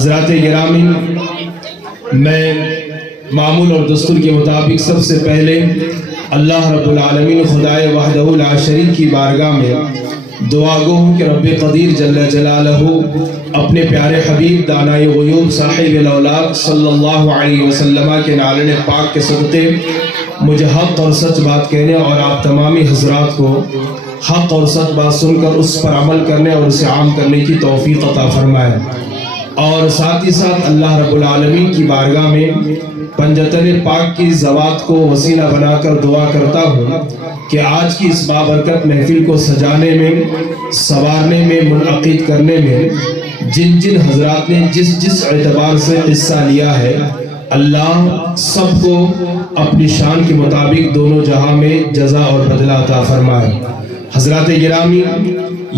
حضرات گرامی، میں معمول اور دستور کے مطابق سب سے پہلے اللہ رب العالمین خدائے وحدہ لا شریک کی بارگاہ میں دعا گو ہوں کہ رب قدیر جل جلالہ اپنے پیارے حبیب دانائے غیوب صاحب الاولاد صلی اللہ علیہ وسلم کے نالن پاک کے صدقے مجھے حق اور سچ بات کہنے اور آپ تمامی حضرات کو حق اور سچ بات سن کر اس پر عمل کرنے اور اسے عام کرنے کی توفیق عطا فرمائے۔ اور ساتھ ہی ساتھ اللہ رب العالمین کی بارگاہ میں پنجتن پاک کی زوات کو وسیلہ بنا کر دعا کرتا ہوں کہ آج کی اس بابرکت محفل کو سجانے میں، سوارنے میں، منعقد کرنے میں جن جن حضرات نے جس اعتبار سے حصہ لیا ہے، اللہ سب کو اپنی شان کے مطابق دونوں جہاں میں جزا اور بدلہ عطا فرمائے۔ حضرات گرامی،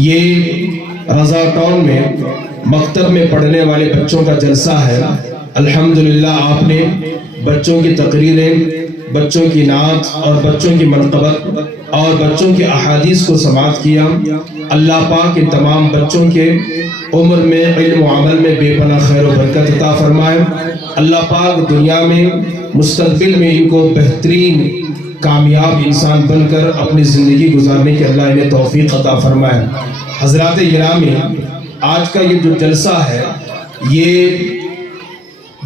یہ رضا ٹاؤن میں مکتب میں پڑھنے والے بچوں کا جلسہ ہے۔ الحمدللہ آپ نے بچوں کی تقریریں، بچوں کی نعت اور بچوں کی منقبت اور بچوں کی احادیث کو سماعت کیا۔ اللہ پاک ان تمام بچوں کے عمر میں، علم و عمل میں بے پناہ خیر و برکت عطا فرمائے۔ اللہ پاک دنیا میں، مستقبل میں ان کو بہترین کامیاب انسان بن کر اپنی زندگی گزارنے کے اللہ انہیں توفیق عطا فرمائے۔ حضرات گرامی، آج کا یہ جو جلسہ ہے یہ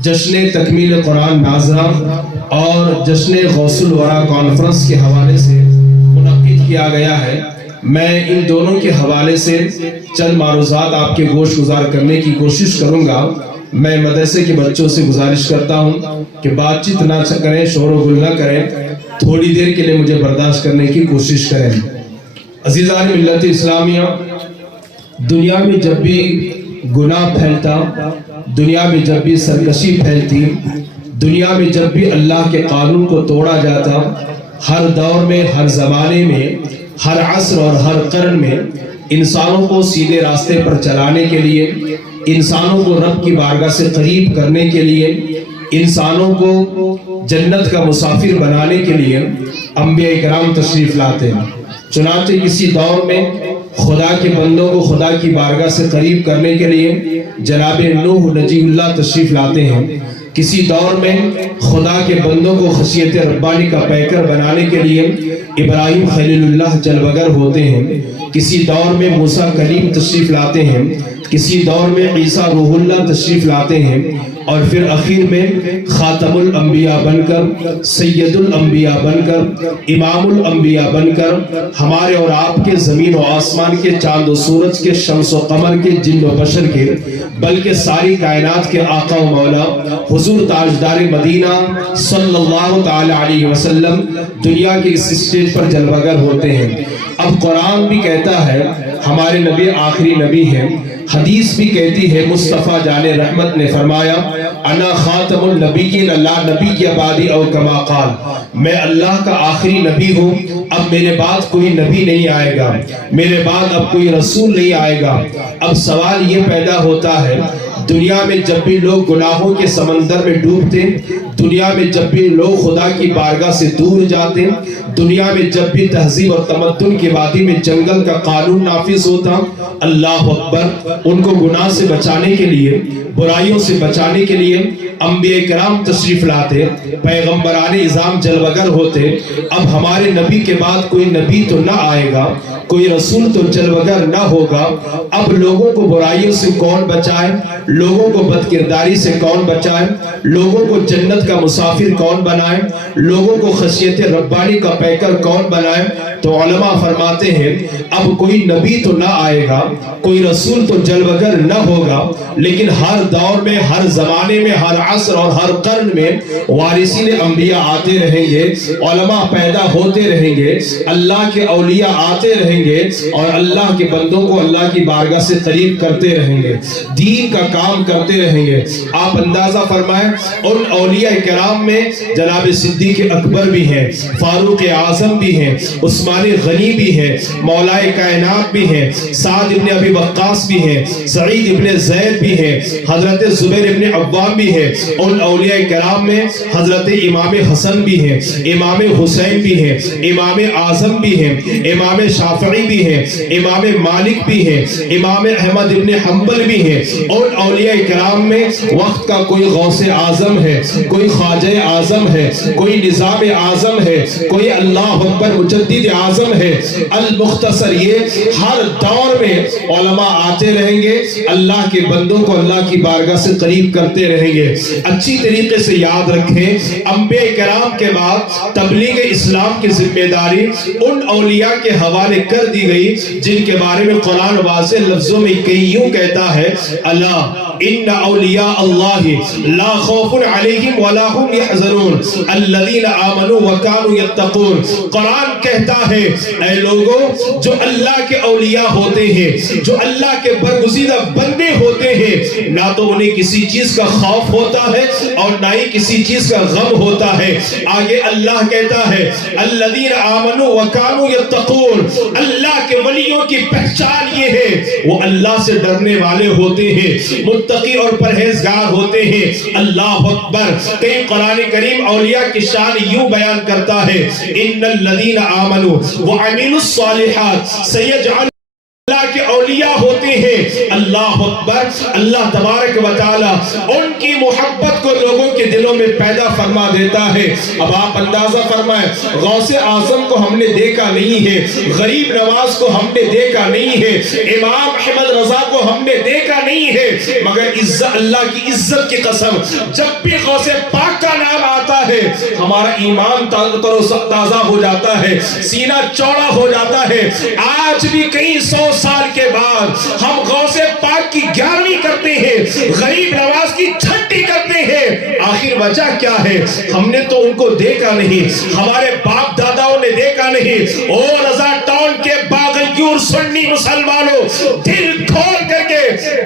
جشن تکمیل قرآن ناظرہ اور جشن غوث الورا کانفرنس کے حوالے سے منعقد کیا گیا ہے۔ میں ان دونوں کے حوالے سے چند معروضات آپ کے گوش گزار کرنے کی کوشش کروں گا۔ میں مدرسے کے بچوں سے گزارش کرتا ہوں کہ بات چیت نہ کریں، شور و گل نہ کریں، تھوڑی دیر کے لیے مجھے برداشت کرنے کی کوشش کریں۔ عزیزان ملت اسلامیہ، دنیا میں جب بھی گناہ پھیلتا، دنیا میں جب بھی سرکشی پھیلتی، دنیا میں جب بھی اللہ کے قانون کو توڑا جاتا، ہر دور میں، ہر زمانے میں، ہر عصر اور ہر قرن میں انسانوں کو سیدھے راستے پر چلانے کے لیے، انسانوں کو رب کی بارگاہ سے قریب کرنے کے لیے، انسانوں کو جنت کا مسافر بنانے کے لیے انبیاء کرام تشریف لاتے ہیں۔ چنانچہ کسی دور میں خدا کے بندوں کو خدا کی بارگاہ سے قریب کرنے کے لیے جناب نوح نجی اللہ تشریف لاتے ہیں۔ کسی دور میں خدا کے بندوں کو خشیت ربانی کا پیکر بنانے کے لیے ابراہیم خلیل اللہ جلوگر ہوتے ہیں۔ کسی دور میں موسیٰ کلیم تشریف لاتے ہیں، کسی دور میں عیسیٰ روح اللہ تشریف لاتے ہیں، اور پھر اخیر میں خاتم الانبیاء بن کر، سید الانبیاء بن کر، امام الانبیاء بن کر ہمارے اور آپ کے، زمین و آسمان کے، چاند و سورج کے، شمس و قمر کے، جن و بشر کے، بلکہ ساری کائنات کے آقا و مولا حضور تاجدار مدینہ صلی اللہ تعالی علیہ وسلم دنیا کے اس اسٹیج پر جلوگر ہوتے ہیں۔ اب قرآن بھی کہتا ہے ہمارے نبی آخری نبی ہیں، حدیث بھی کہتی ہے، مصطفیٰ جان رحمت نے فرمایا انا خاتم النبیین لا نبی بعدی او کما قال، میں اللہ کا آخری نبی ہوں، اب میرے بعد کوئی نبی نہیں آئے گا، میرے بعد اب کوئی رسول نہیں آئے گا۔ اب سوال یہ پیدا ہوتا ہے، دنیا میں جب بھی لوگ گناہوں کے سمندر میں ڈوبتے، دنیا میں جب بھی لوگ خدا کی بارگاہ سے دور جاتے، دنیا میں جب بھی تہذیب اور تمدن کی وادی میں جنگل کا قانون نافذ ہوتا، اللہ اکبر، ان کو گناہ سے بچانے کے لیے، برائیوں سے بچانے کے لیے انبیاء کرام تشریف لاتے، پیغمبران اعظام جلوگر ہوتے۔ اب ہمارے نبی کے بعد کوئی نبی تو نہ آئے گا، کوئی رسول تو جلوگر نہ ہوگا، اب لوگوں کو برائیوں سے کون بچائے، لوگوں کو بد کرداری سے کون بچائے، لوگوں کو جنت کا مسافر کون بنائے، لوگوں کو خشیت ربانی کا پیکر کون بنائے؟ تو علماء فرماتے ہیں اب کوئی نبی تو نہ آئے گا، کوئی رسول تو جلوگر نہ ہوگا، لیکن ہر دور میں، ہر زمانے میں، ہر عصر اور ہر قرن میں وارثین انبیاء آتے رہیں گے، علماء پیدا ہوتے رہیں گے، اللہ کے اولیاء آتے رہیں گے، اور اللہ کے بندوں کو اللہ کی بارگاہ سے قریب کرتے رہیں گے، دین کا کام کرتے رہیں گے۔ آپ اندازہ فرمائیں ان اولیاء کرام میں جناب صدیق اکبر بھی ہیں، فاروق اعظم بھی ہیں، عثمان عثمان غنی بھی ہیں, مولائے کائنات بھی ہیں, سعد ابن ابی وقاص بھی ہیں, سعید ابن زید بھی ہیں, حضرت زبیر ابن عوام بھی ہیں. ان اولیاء کرام میں حضرت امام حسن بھی ہیں, امام حسین بھی ہیں, امام اعظم بھی ہیں, امام شافعی بھی ہیں, امام مالک بھی ہیں, امام احمد ابن حنبل بھی ہیں. ان اولیاء کرام میں وقت کا کوئی غوث اعظم ہے, کوئی خواجہ اعظم ہے, کوئی نظام اعظم ہے, کوئی اللہ اکبر مجدد اعظم ہے. المختصر یہ ہر دور میں علماء آتے رہیں گے, اللہ کے بندوں کو اللہ کی بارگاہ سے قریب کرتے رہیں گے. اچھی طریقے سے یاد رکھیں, انبیاء کرام کے بعد تبلیغ اسلام کی ذمہ داری ان اولیاء کے حوالے کر دی گئی جن کے بارے میں قرآن واضح لفظوں میں یوں کہتا ہے, اللہ ان اولیاء اللہ لا خوف علیہم ولا هم يحزنون الذین آمنوا وکانوا یتقون. قرآن کہتا ہے اے لوگوں, جو اللہ کے اولیاء ہوتے ہیں, جو اللہ کے برگزیدہ بندے ہوتے ہیں, نہ تو انہیں کسی چیز کا خوف ہوتا ہے اور نہ ہی کسی چیز کا غم ہوتا ہے. آگے اللہ کہتا ہے الذین آمنوا وکانوا یتقون, اللہ کے ولیوں کی پہچان یہ ہے وہ اللہ سے ڈرنے والے ہوتے ہیں, متقی اور پرہیزگار ہوتے ہیں. اللہ اکبر. کئی قرآن کریم اولیاء کی شان یوں بیان کرتا ہے, ان الذین آمنوا وعملوا الصالحات سیجعل. اللہ کے اولیاء ہوتے ہیں, اللہ اکبر, اللہ تبارک و تعالی ان کی محبت کو لوگوں کے دلوں میں پیدا فرما دیتا ہے. اب آپ اندازہ فرمائیں, غوث اعظم کو ہم نے دیکھا نہیں ہے, غریب نواز کو ہم نے دیکھا نہیں ہے, امام احمد رضا کو ہم نے دیکھا نہیں ہے, مگر اللہ کی عزت کی قسم جب بھی غوث پاک کا نام آتا ہے ہمارا ایمان تازہ ہو جاتا ہے, سینہ چوڑا ہو جاتا ہے. آج بھی کئی سو سال کے بعد ہم غوث پاک کی 11ویں کرتے ہیں, غریب نواز کی 6ٹی کرتے ہیں. آخر وجہ کیا ہے؟ ہم نے تو ان کو دیکھا نہیں, ہمارے باپ داداؤں نے دیکھا نہیں. او رضا ٹاؤن کے باغیور سنی مسلمانوں, دل کھول کر کے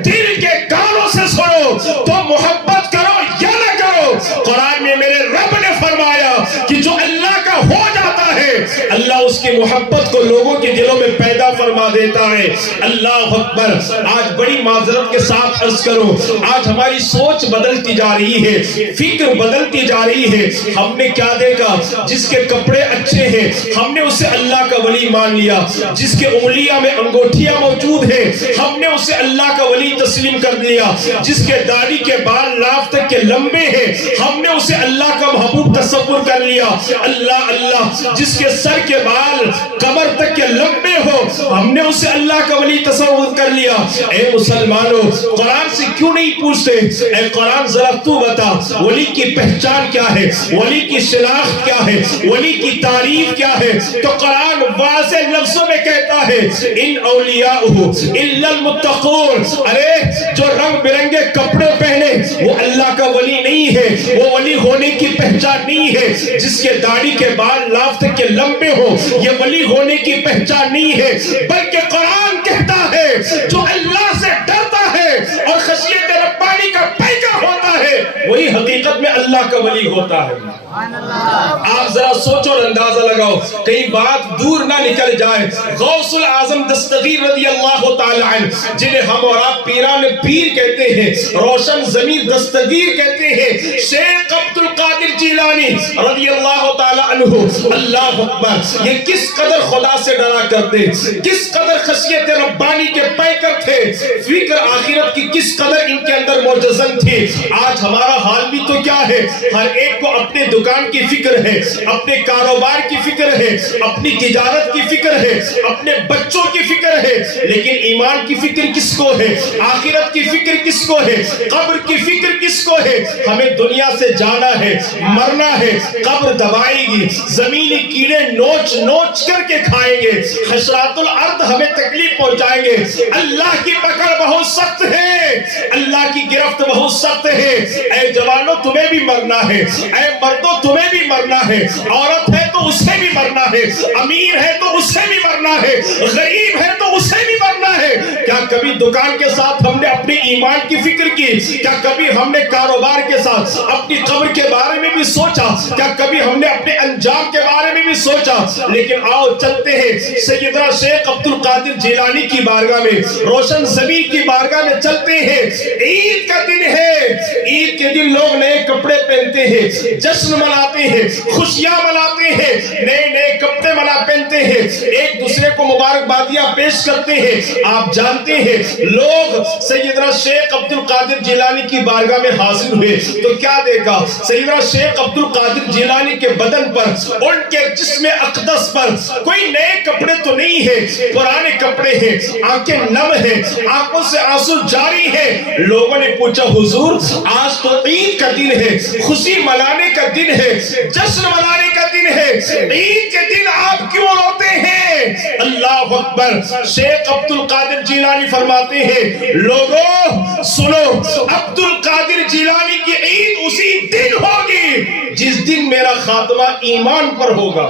دل کے کانوں سے سنو, تو محبت کرو یا نہ کرو, قرآن میں میرے رب نے فرمایا کہ جو اللہ کا ہو جاتا ہے اللہ اس کی محبت کو لوگوں کے دلوں میں پیدا فرما دیتا ہے. اللہ اکبر. آج بڑی معذرت کے ساتھ عرض کروں, آج ہماری سوچ بدلتی جا رہی ہے, فکر بدلتی جا رہی ہے. ہم نے کیا دیکھا, جس کے کپڑے اچھے ہیں ہم نے اسے اللہ کا ولی مان لیا, جس کے انگلیاں میں انگوٹھیاں موجود ہیں ہم نے اسے اللہ کا ولی تسلیم کر لیا, جس کے داڑھی کے بال ناف تک کے لمبے ہیں ہم نے اسے اللہ کا محبوب تصور کر لیا. اللہ اللہ. جس کے سر کے بال کمر تک کے لمبے ہو ہم نے اسے اللہ کا ولی تصور کر لیا. اے مسلمانوں, قرآن سے کیوں نہیں پوچھتے, اے قرآن ذرا تو بتا ولی کی پہچان کیا ہے, ولی کی شناخت کیا ہے, ولی کی تعریف کیا ہے؟ تو قرآن واضح لفظوں میں کہتا ہے ان اولیاءہ الا المتقون. ارے جو رنگ برنگے کپڑے پہنے وہ اللہ کا ولی نہیں ہے, وہ ولی ہونے کی پہچان نہیں ہے. جس کے داڑھی کے بال ناف تک کے لمبے ہو یہ ولی ہونے کی پہچان نہیں ہے, بلکہ قرآن کہتا ہے جو اللہ سے ڈرتا ہے اور خشیت ربانی کا پیکر ہوتا ہے وہی حقیقت میں اللہ کا ولی ہوتا ہے. آپ ذرا سوچو اور اندازہ لگاؤ, کئی بات دور نہ نکل جائے. غوث العظم دستگیر رضی اللہ تعالی عنہ, جنہیں ہم اور آپ پیران پیر کہتے ہیں, روشن ضمیر دستگیر کہتے ہیں, شیخ عبد القادر جیلانی رضی اللہ تعالی عنہ, اللہ اکبر, یہ کس قدر خدا سے ڈرا کرتے, کس قدر خشیت ربانی کے پیکر تھے, فکر آخرت کی کس قدر ان کے اندر موجزن تھی. آج ہمارا حال بھی تو کیا ہے, ہر ایک کو اپنے دکان کی فکر ہے, اپنے کاروبار کی فکر ہے, اپنی تجارت کی فکر ہے, اپنے بچوں کی فکر ہے, لیکن ایمان کی فکر کس کو ہے, آخرت کی فکر کس کو ہے, قبر کی فکر کس کو ہے؟ ہمیں دنیا سے جانا ہے, مرنا ہے, قبر دبائے گی, زمینی کیڑے نوچ نوچ کر کے کھائیں گے, حشرات الارض ہمیں تکلیف پہنچائیں گے. اللہ کی پکڑ بہت سخت ہے, اللہ کی گرفت بہت سخت ہے. اے جوانوں تمہیں بھی مرنا ہے, اے مردوں تو تمہیں بھی مرنا ہے، عورت ہے تو اسے بھی مرنا ہے، امیر ہے تو اسے بھی مرنا ہے، غریب ہے تو اسے بھی مرنا ہے۔ کیا کبھی دکان کے ساتھ ہم نے اپنی ایمان کی فکر کی؟ کیا کبھی ہم نے کاروبار کے ساتھ اپنی قبر کے بارے میں بھی سوچا؟ کیا کبھی ہم نے اپنے انجام کے بارے میں بھی سوچا؟ لیکن آؤ چلتے ہیں سیدنا شیخ عبد القادر جیلانی کی بارگاہ میں، روشن ضمیر کی بارگاہ میں چلتے ہیں۔ عید کا دن ہے، عید کے دن لوگ نئے کپڑے پہنتے ہیں، جشن مناتے ہیں، خوشیاں مناتے ہیں، نئے نئے کپڑے پہنتے ہیں، ایک دوسرے کو مبارکبادیاں پیش کرتے ہیں۔ آپ جانتے ہیں لوگ سیدنا شیخ عبد القادر جیلانی کی بارگاہ میں حاضر ہوئے تو کیا دیکھا؟ سیدنا شیخ عبد القادر جیلانی کے بدن پر، ان کے جسم اقدس پر کوئی نئے کپڑے تو نہیں ہے، پرانے کپڑے ہیں، آنکھیں نم ہیں، آنکھوں سے آنسو جاری ہیں۔ لوگوں نے پوچھا حضور آج تو عید کا دن ہے، خوشی منانے کا دن ہے، جشن منانے کا دن ہے، عید کے دن آپ کیوں روتے ہیں؟ اللہ اکبر۔ شیخ عبد القادر جیلانی فرماتے ہیں لوگوں سنو، عبد القادر جیلانی کی عید اسی دن ہوگی جس دن میرا خاتمہ ایمان پر ہوگا،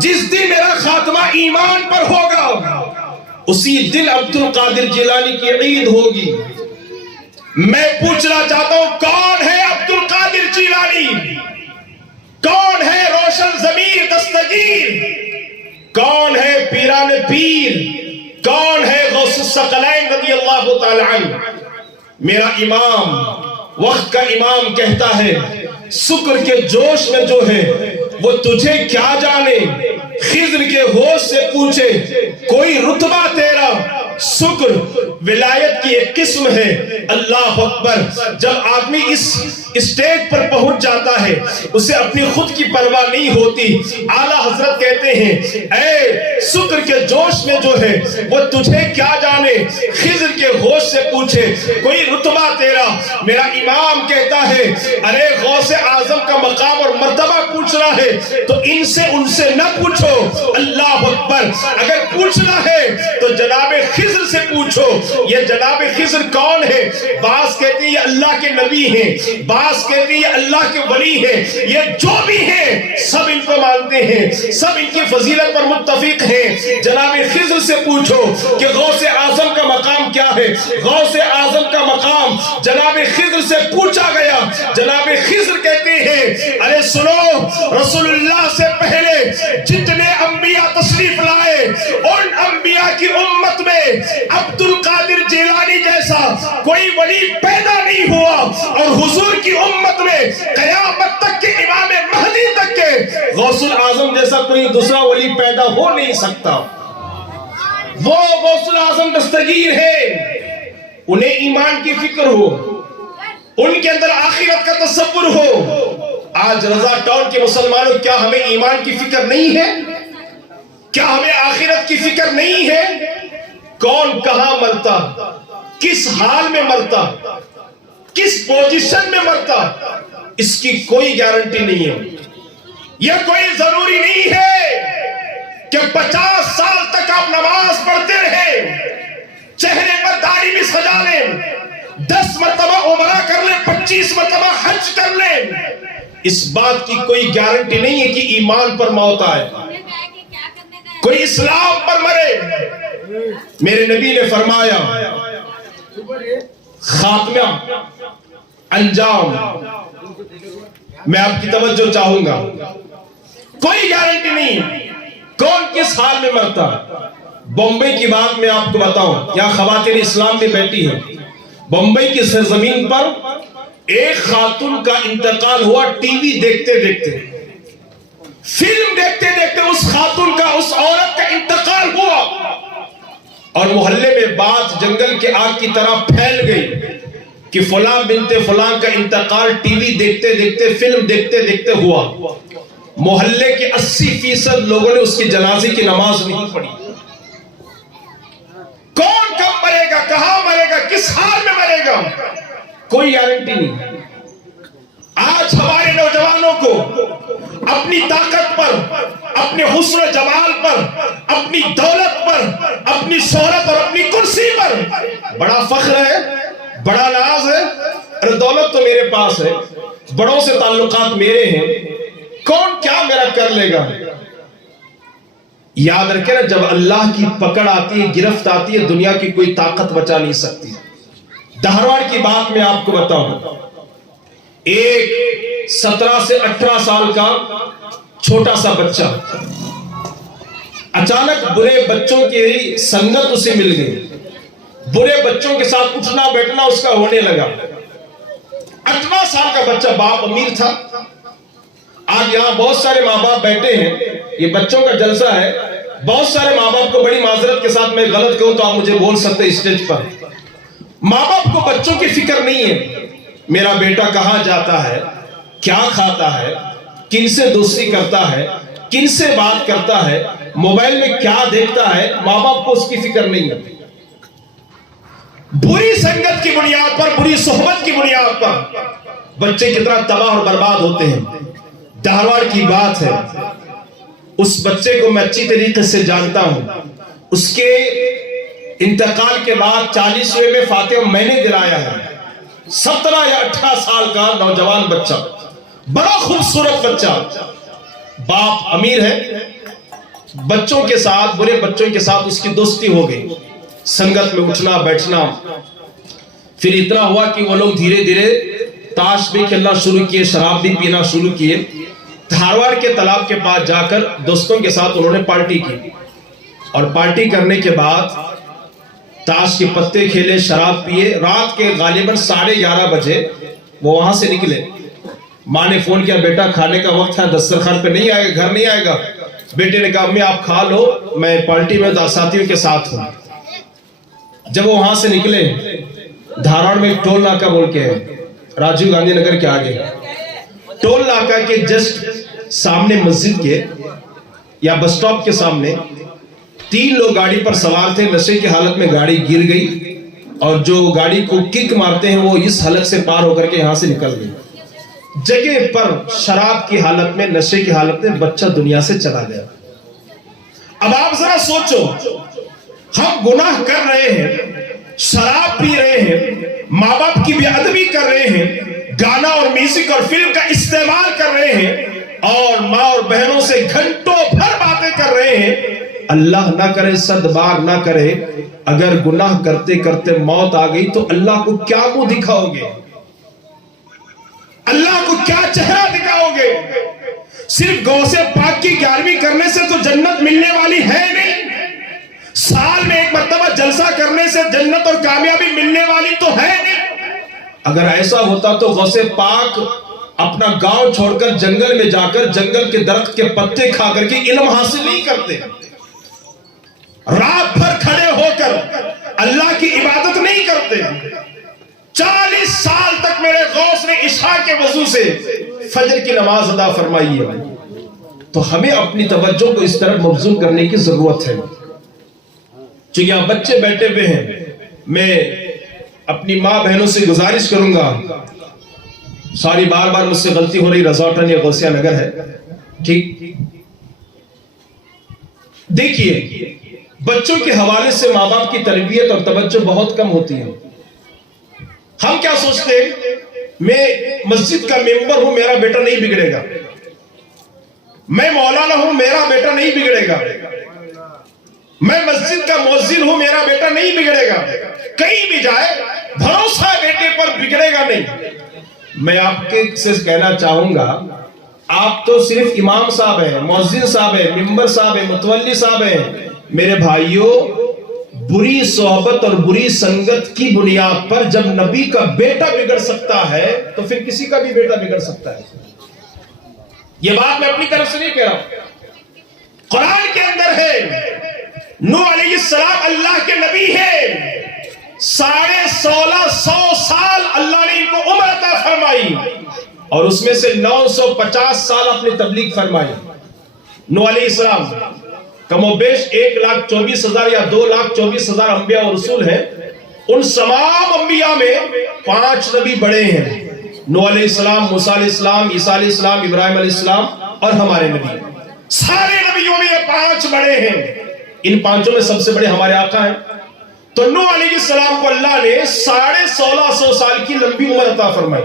جس دن میرا خاتمہ ایمان پر ہوگا، اسی دن عبد القادر جیلانی کی عید ہوگی۔ میں پوچھنا چاہتا ہوں کون ہے عبد القادر جیلانی؟ کون ہے روشن ضمیر دستگیر؟ کون ہے پیران پیر؟ کون ہے غوث الثقلین رضی اللہ تعالی عنہ؟ میرا امام، وقت کا امام کہتا ہے شکر کے جوش میں جو ہے وہ تجھے کیا جانے، خضر کے ہوش سے پوچھے کوئی رتبہ تیرا۔ شکر ولایت کی ایک قسم ہے۔ اللہ اکبر۔ جب آدمی اس اسٹیج پر پہنچ جاتا ہے اسے اپنی خود کی پرواہ نہیں ہوتی۔ اعلیٰ حضرت کہتے ہیں اے شکر کے جوش میں جو ہے وہ تجھے کیا جانے، خضر کے ہوش سے پوچھے کوئی رتبہ تیرا۔ میرا امام کہتا ہے ارے غوث اعظم کا مقام اور مرتبہ پوچھنا ہے تو ان سے نہ پوچھو۔ اللہ اکبر۔ اگر پوچھنا ہے تو جناب خضر سے پوچھو۔ یہ جناب خضر کون ہے؟ بعض کہتے ہیں یہ اللہ کے نبی ہیں، بعض کہتے ہیں یہ اللہ کے ولی ہیں، یہ جو بھی ہیں سب ان کو مانتے ہیں، سب ان کی فضیلت پر متفق ہیں۔ جناب خضر سے پوچھو کہ غوث اعظم کا مقام کیا ہے۔ غوث اعظم کا مقام جناب خضر سے پوچھا گیا۔ جناب خضر کہتے ہیں ارے سنو، رسول اللہ سے پہلے جتنے انبیاء تشریف لائے ان انبیاء کی امت میں عبد القادر جیلانی جیسا کوئی ولی پیدا نہیں ہوا، اور حضور کی امت میں قیامت تک کے امام مہدی تک کے غوث الاعظم جیسا کوئی دوسرا ولی پیدا ہو نہیں سکتا۔ وہ غوث الاعظم دستگیر ہے، انہیں ایمان کی فکر ہو، ان کے اندر آخرت کا تصور ہو۔ آج رضا ٹاؤن کے مسلمانوں کیا ہمیں ایمان کی فکر نہیں ہے؟ کیا ہمیں آخرت کی فکر نہیں ہے؟ کون کہاں مرتا، کس حال میں مرتا، کس پوزیشن میں مرتا، اس کی کوئی گارنٹی نہیں ہے۔ یہ کوئی ضروری نہیں ہے کہ 50 سال تک آپ نماز پڑھتے رہے، چہرے پر داڑھی بھی سجا لیں، 10 مرتبہ عمرہ کر لیں، 25 مرتبہ حج کر لیں، اس بات کی کوئی گارنٹی نہیں ہے کہ ایمان پر موت آئے، کوئی اسلام پر مرے۔ میرے نبی نے فرمایا خاتمہ، انجام، میں آپ کی توجہ چاہوں گا، کوئی گارنٹی نہیں کون کس حال میں مرتا۔ بمبئی کی بات میں آپ کو بتاؤں، یہاں خواتین اسلام میں بیٹھی ہیں، بمبئی کی سرزمین پر ایک خاتون کا انتقال ہوا ٹی وی دیکھتے دیکھتے، فلم دیکھتے دیکھتے اس خاتون کا، اس عورت کا انتقال ہوا، اور محلے میں بات جنگل کے آگ کی طرح پھیل گئی کہ فلاں بنت فلاں کا انتقال ٹی وی دیکھتے دیکھتے، فلم دیکھتے دیکھتے ہوا۔ محلے کے 80% لوگوں نے اس کی جنازے کی نماز نہیں پڑھی۔ کون کب مرے گا، کہاں مرے گا، کس حال میں مرے گا، کوئی گارنٹی نہیں۔ آج ہمارے نوجوانوں کو اپنی طاقت پر، اپنے حسن و جمال پر، اپنی دولت پر، اپنی شہرت اور اپنی کرسی پر بڑا فخر ہے، بڑا ناز ہے۔ ارے دولت تو میرے پاس ہے، بڑوں سے تعلقات میرے ہیں، کون کیا میرا کر لے گا؟ یاد رکھے نا، جب اللہ کی پکڑ آتی ہے، گرفت آتی ہے، دنیا کی کوئی طاقت بچا نہیں سکتی۔ دہروار کی بات میں آپ کو بتاؤں، ایک 17 سے 18 سال کا چھوٹا سا بچہ، اچانک برے بچوں کی سنگت اسے مل گئی، برے بچوں کے ساتھ اٹھنا بیٹھنا اس کا ہونے لگا۔ 18 سال کا بچہ، باپ امیر تھا۔ آج یہاں بہت سارے ماں باپ بیٹھے ہیں، یہ بچوں کا جلسہ ہے، بہت سارے ماں باپ کو بڑی معذرت کے ساتھ میں غلط کہوں تو آپ مجھے بول سکتے ہیں اسٹیج پر، ماں باپ کو بچوں کی فکر نہیں ہے، میرا بیٹا کہاں جاتا ہے، کیا کھاتا ہے، کن سے دوستی کرتا ہے، کن سے بات کرتا ہے، موبائل میں کیا دیکھتا ہے، ماں باپ کو اس کی فکر نہیں ہے۔ بری سنگت کی بنیاد پر، بری صحبت کی بنیاد پر بچے کتنا تباہ اور برباد ہوتے ہیں۔ دہروار کی بات ہے، اس بچے کو میں اچھی طریقے سے جانتا ہوں، اس کے انتقال کے بعد 40ویں میں فاتحہ میں نے دلایا ہے۔ 17 یا 18 سال کا نوجوان بچہ، بڑا خوبصورت بچہ، باپ امیر ہے، بچوں کے ساتھ، برے بچوں کے ساتھ اس کی دوستی ہو گئی، سنگت میں اٹھنا بیٹھنا، پھر اتنا ہوا کہ وہ لوگ دھیرے دھیرے تاش بھی کھیلنا شروع کیے، شراب بھی پینا شروع کیے۔ دھاروار کے تالاب کے پاس جا کر دوستوں کے ساتھ انہوں نے پارٹی کی، اور پارٹی کرنے کے بعد تاش کے پتے کھیلے، شراب پیے۔ رات کے غالباً 11:30 بجے وہ وہاں سے نکلے۔ ماں نے فون کیا، بیٹا کھانے کا وقت ہے، دسترخوان پہ نہیں آئے گا، گھر نہیں آئے گا؟ بیٹے نے کہا امی آپ کھا لو، میں پارٹی میں ساتھیوں کے ساتھ ہوں۔ جب وہ وہاں سے نکلے، دھاروار میں ایک ٹول ناکہ بول کے ہے، راجیو گاندھی نگر کے آگے، ٹول ناکہ کے جسٹ سامنے مسجد کے یا بس سٹاپ کے سامنے 3 لوگ گاڑی پر سوار تھے، نشے کی حالت میں گاڑی گر گئی، اور جو گاڑی کو کک مارتے ہیں وہ اس حلق سے پار ہو کر کے یہاں سے نکل گئی۔ جگہ پر شراب کی حالت میں، نشے کی حالت میں بچہ دنیا سے چلا گیا۔ اب آپ ذرا سوچو، ہم گناہ کر رہے ہیں، شراب پی رہے ہیں، ماں باپ کی بے ادبی کر رہے ہیں، گانا اور میوزک اور فلم کا استعمال کر رہے ہیں، اور ماں اور بہنوں سے گھنٹوں بھر باتیں کر رہے ہیں۔ اللہ نہ کرے، صد بار نہ کرے، اگر گناہ کرتے کرتے موت آ گئی تو اللہ کو کیا منہ دکھاؤ گے؟ اللہ کو کیا چہرہ دکھاؤ گے؟ صرف غوث پاک کی 11ویں کرنے سے تو جنت ملنے والی ہے نہیں، سال میں ایک مرتبہ جلسہ کرنے سے جنت اور کامیابی ملنے والی تو ہے نہیں۔ اگر ایسا ہوتا تو غوث پاک اپنا گاؤں چھوڑ کر جنگل میں جا کر جنگل کے درخت کے پتے کھا کر کے علم حاصل نہیں کرتے، رات بھر کھڑے ہو کر اللہ کی عبادت نہیں کرتے۔ 40 سال تک میرے غوث نے عشاء کے وضو سے فجر کی نماز ادا فرمائی ہے۔ تو ہمیں اپنی توجہ کو اس طرح مبذول کرنے کی ضرورت ہے۔ چونکہ یہاں بچے بیٹھے ہوئے ہیں، میں اپنی ماں بہنوں سے گزارش کروں گا، ساری بار بار مجھ سے غلطی ہو رہی، رضاٹن یا غوثیہ نگر ہے، ٹھیک؟ دیکھیے، بچوں کے حوالے سے ماں باپ کی تربیت اور توجہ بہت کم ہوتی ہے۔ ہم کیا سوچتے ہیں، میں مسجد کا ممبر ہوں، میرا بیٹا نہیں بگڑے گا، میں مولانا ہوں، میرا بیٹا نہیں بگڑے گا، میں مسجد کا مؤذن ہوں، میرا بیٹا نہیں بگڑے گا، کہیں بھی جائے بھروسہ بیٹے پر بگڑے گا نہیں۔ میں آپ کے سے کہنا چاہوں گا، آپ تو صرف امام صاحب ہیں، مؤذن صاحب ہیں، ممبر صاحب ہیں، متولی صاحب ہیں۔ میرے بھائیوں، بری صحبت اور بری سنگت کی بنیاد پر جب نبی کا بیٹا بگڑ سکتا ہے تو پھر کسی کا بھی بیٹا بگڑ سکتا ہے۔ یہ بات میں اپنی طرف سے نہیں کہہ رہا ہوں، قرآن کے اندر ہے۔ نوح علیہ السلام اللہ کے نبی ہے، 1650 سال اللہ نے ان کو عمر عطا فرمائی، اور اس میں سے 950 سال اپنی تبلیغ فرمائی۔ نوح علیہ السلام کم و بیش 1,24,000 یا 2,24,000 انبیاء اور رسول ہیں، ان تمام انبیاء میں 5 نبی بڑے ہیں، نوح علیہ السلام، موسیٰ علیہ السلام، عیسیٰ علیہ السلام، ابراہیم علیہ السلام اور ہمارے نبی۔ سارے نبیوں میں یہ 5 بڑے ہیں، ان 5 میں سب سے بڑے ہمارے آقا ہیں۔ تو نوح علیہ السلام کو اللہ نے 1650 سال کی لمبی عمر عطا فرمائی۔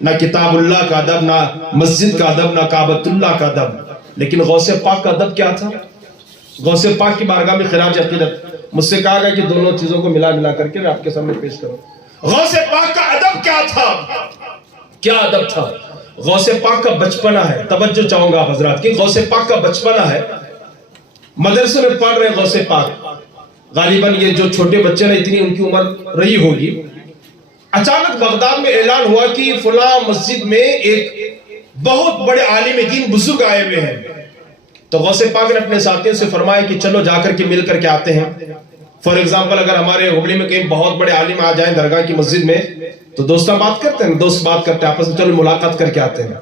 نہ کتاب اللہ کا ادب، نہ مسجد کا ادب، نہ کعبۃ اللہ کا ادب، لیکن غوث پاک کا ادب کیا تھا؟ غوث پاک کی بارگاہ میں خراج عقیدت مجھ سے کہا گیا کہ دونوں چیزوں کو ملا کر کے میں آپ کے سامنے پیش کروں۔ غوث پاک کا ادب کیا تھا؟ کیا ادب تھا؟ غوث پاک کا بچپنا ہے، توجہ چاہوں گا حضرات کی، غوث پاک کا بچپنا ہے، مدرسے میں پڑھ رہے غوث پاک، غالباً یہ جو چھوٹے بچے ہیں اتنی ان کی عمر رہی ہوگی، اچانک بغداد میں اعلان ہوا کہ فلاں مسجد میں ایک بہت بڑے عالم دین بزرگ آئے ہوئے ہیں۔ تو غوث پاک نے اپنے ساتھیوں سے فرمایا کہ چلو جا کر کے مل کر کے آتے ہیں۔ فار ایگزامپل اگر ہمارے ہبلی میں کہیں بہت بڑے عالم آ جائیں درگاہ کی مسجد میں تو دوستاں بات کرتے ہیں، دوست بات کرتے ہیں آپس میں، چلو ملاقات کر کے آتے ہیں۔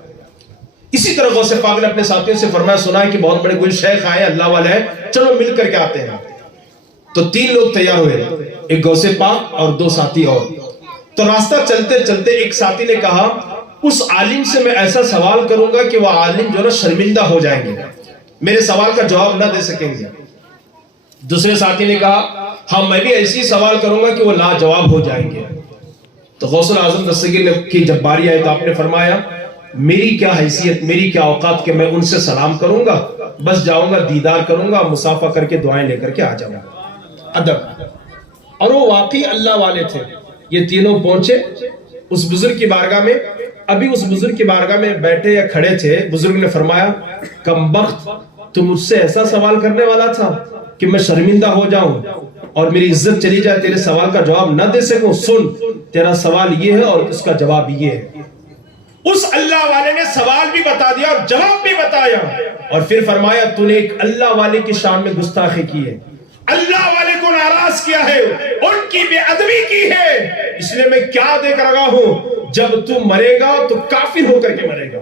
اسی طرح غوث پاک نے اپنے ساتھیوں سے فرمایا سنا ہے کہ بہت بڑے کوئی شیخ آئے اللہ والے ہیں، چلو مل کر کے آتے ہیں۔ تو 3 لوگ تیار ہوئے، ایک غوث پاک اور 2 ساتھی اور۔ تو راستہ چلتے چلتے ایک ساتھی نے کہا اس عالم سے میں ایسا سوال کروں گا کہ وہ عالم جو ہے شرمندہ ہو جائیں گے، میرے سوال کا جواب نہ دے سکیں گے۔ دوسرے ساتھی نے کہا ہاں میں بھی ایسی سوال کروں گا کہ وہ لاجواب ہو جائیں گے۔ تو غوث الاعظم دستگیر کی جب باری آئی تو آپ نے فرمایا میری کیا حیثیت، میری کیا اوقات کہ میں ان سے سلام کروں گا، بس جاؤں گا دیدار کروں گا، مصافحہ کر کے دعائیں لے کر کے آ جاؤں گا۔ ادب۔ اور وہ واقعی اللہ والے تھے۔ یہ تینوں پہنچے اس بزرگ کی بارگاہ میں، ابھی اس بزرگ کی بارگاہ میں بیٹھے یا کھڑے تھے، بزرگ نے فرمایا کم بخت تو مجھ سے ایسا سوال کرنے والا تھا کہ میں شرمندہ ہو جاؤں اور میری عزت چلی جائے، تیرے سوال کا جواب نہ دے سکوں۔ سن تیرا سوال یہ ہے اور اس کا جواب یہ ہے۔ اس اللہ والے نے سوال بھی بتا دیا اور جواب بھی بتایا، اور پھر فرمایا تو نے ایک اللہ والے کی شان میں گستاخی کی ہے، اللہ والے کو ناراض کیا ہے، ان کی بے ادبی کی ہے، اس لیے میں کیا دیکھ رہا ہوں، جب تو مرے گا تو کافر ہو کر کے مرے گا،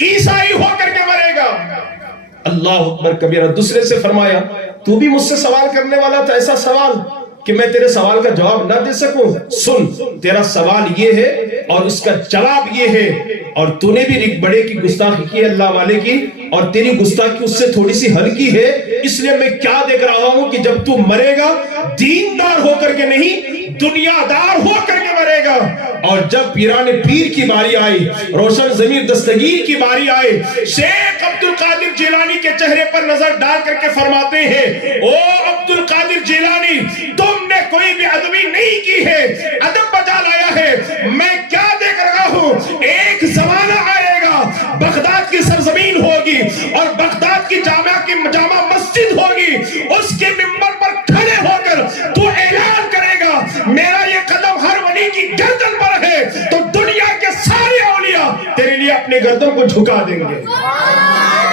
عیسائی ہو کر کے مرے گا۔ اللہ اکبر کبیرہ۔ دوسرے سے فرمایا تو بھی مجھ سے سوال کرنے والا تھا ایسا سوال کہ میں تیرے سوال کا جواب نہ دے سکوں؟ سن تیرا سوال یہ ہے اور اس کا جواب یہ ہے، اور تو نے بھی ایک بڑے کی گستاخی کی ہے اللہ والے کی، اور تیری گستاخی اس سے تھوڑی سی ہلکی ہے، اس لیے میں کیا دیکھ رہا ہوں کہ جب تو مرے گا دیندار ہو کر کے نہیں، دنیا دار ہو کر کے مرے گا۔ اور جب پیران پیر کی باری آئی، روشن ضمیر دستگیر کی باری آئی، شیخ عبد القادر جیلانی کے چہرے پر نظر ڈال کر کے فرماتے ہیں او عبد القادر جیلانی تم نے کوئی بھی ادبی نہیں کی ہے، ادب بجا لایا ہے۔ میں کیا دیکھ رہا ہوں، ایک زمانہ آئے گا بغداد کی سرزمین ہوگی اور بغداد کی جامع مسجد ہوگی، اس کے منبر پر کھڑے ہو کر تو اعلان کرے گا میرا یہ قدم ہر ولی کی گردن پر ہے، تو دنیا کے سارے اولیاء تیرے لیے اپنے گردن کو جھکا دیں گے،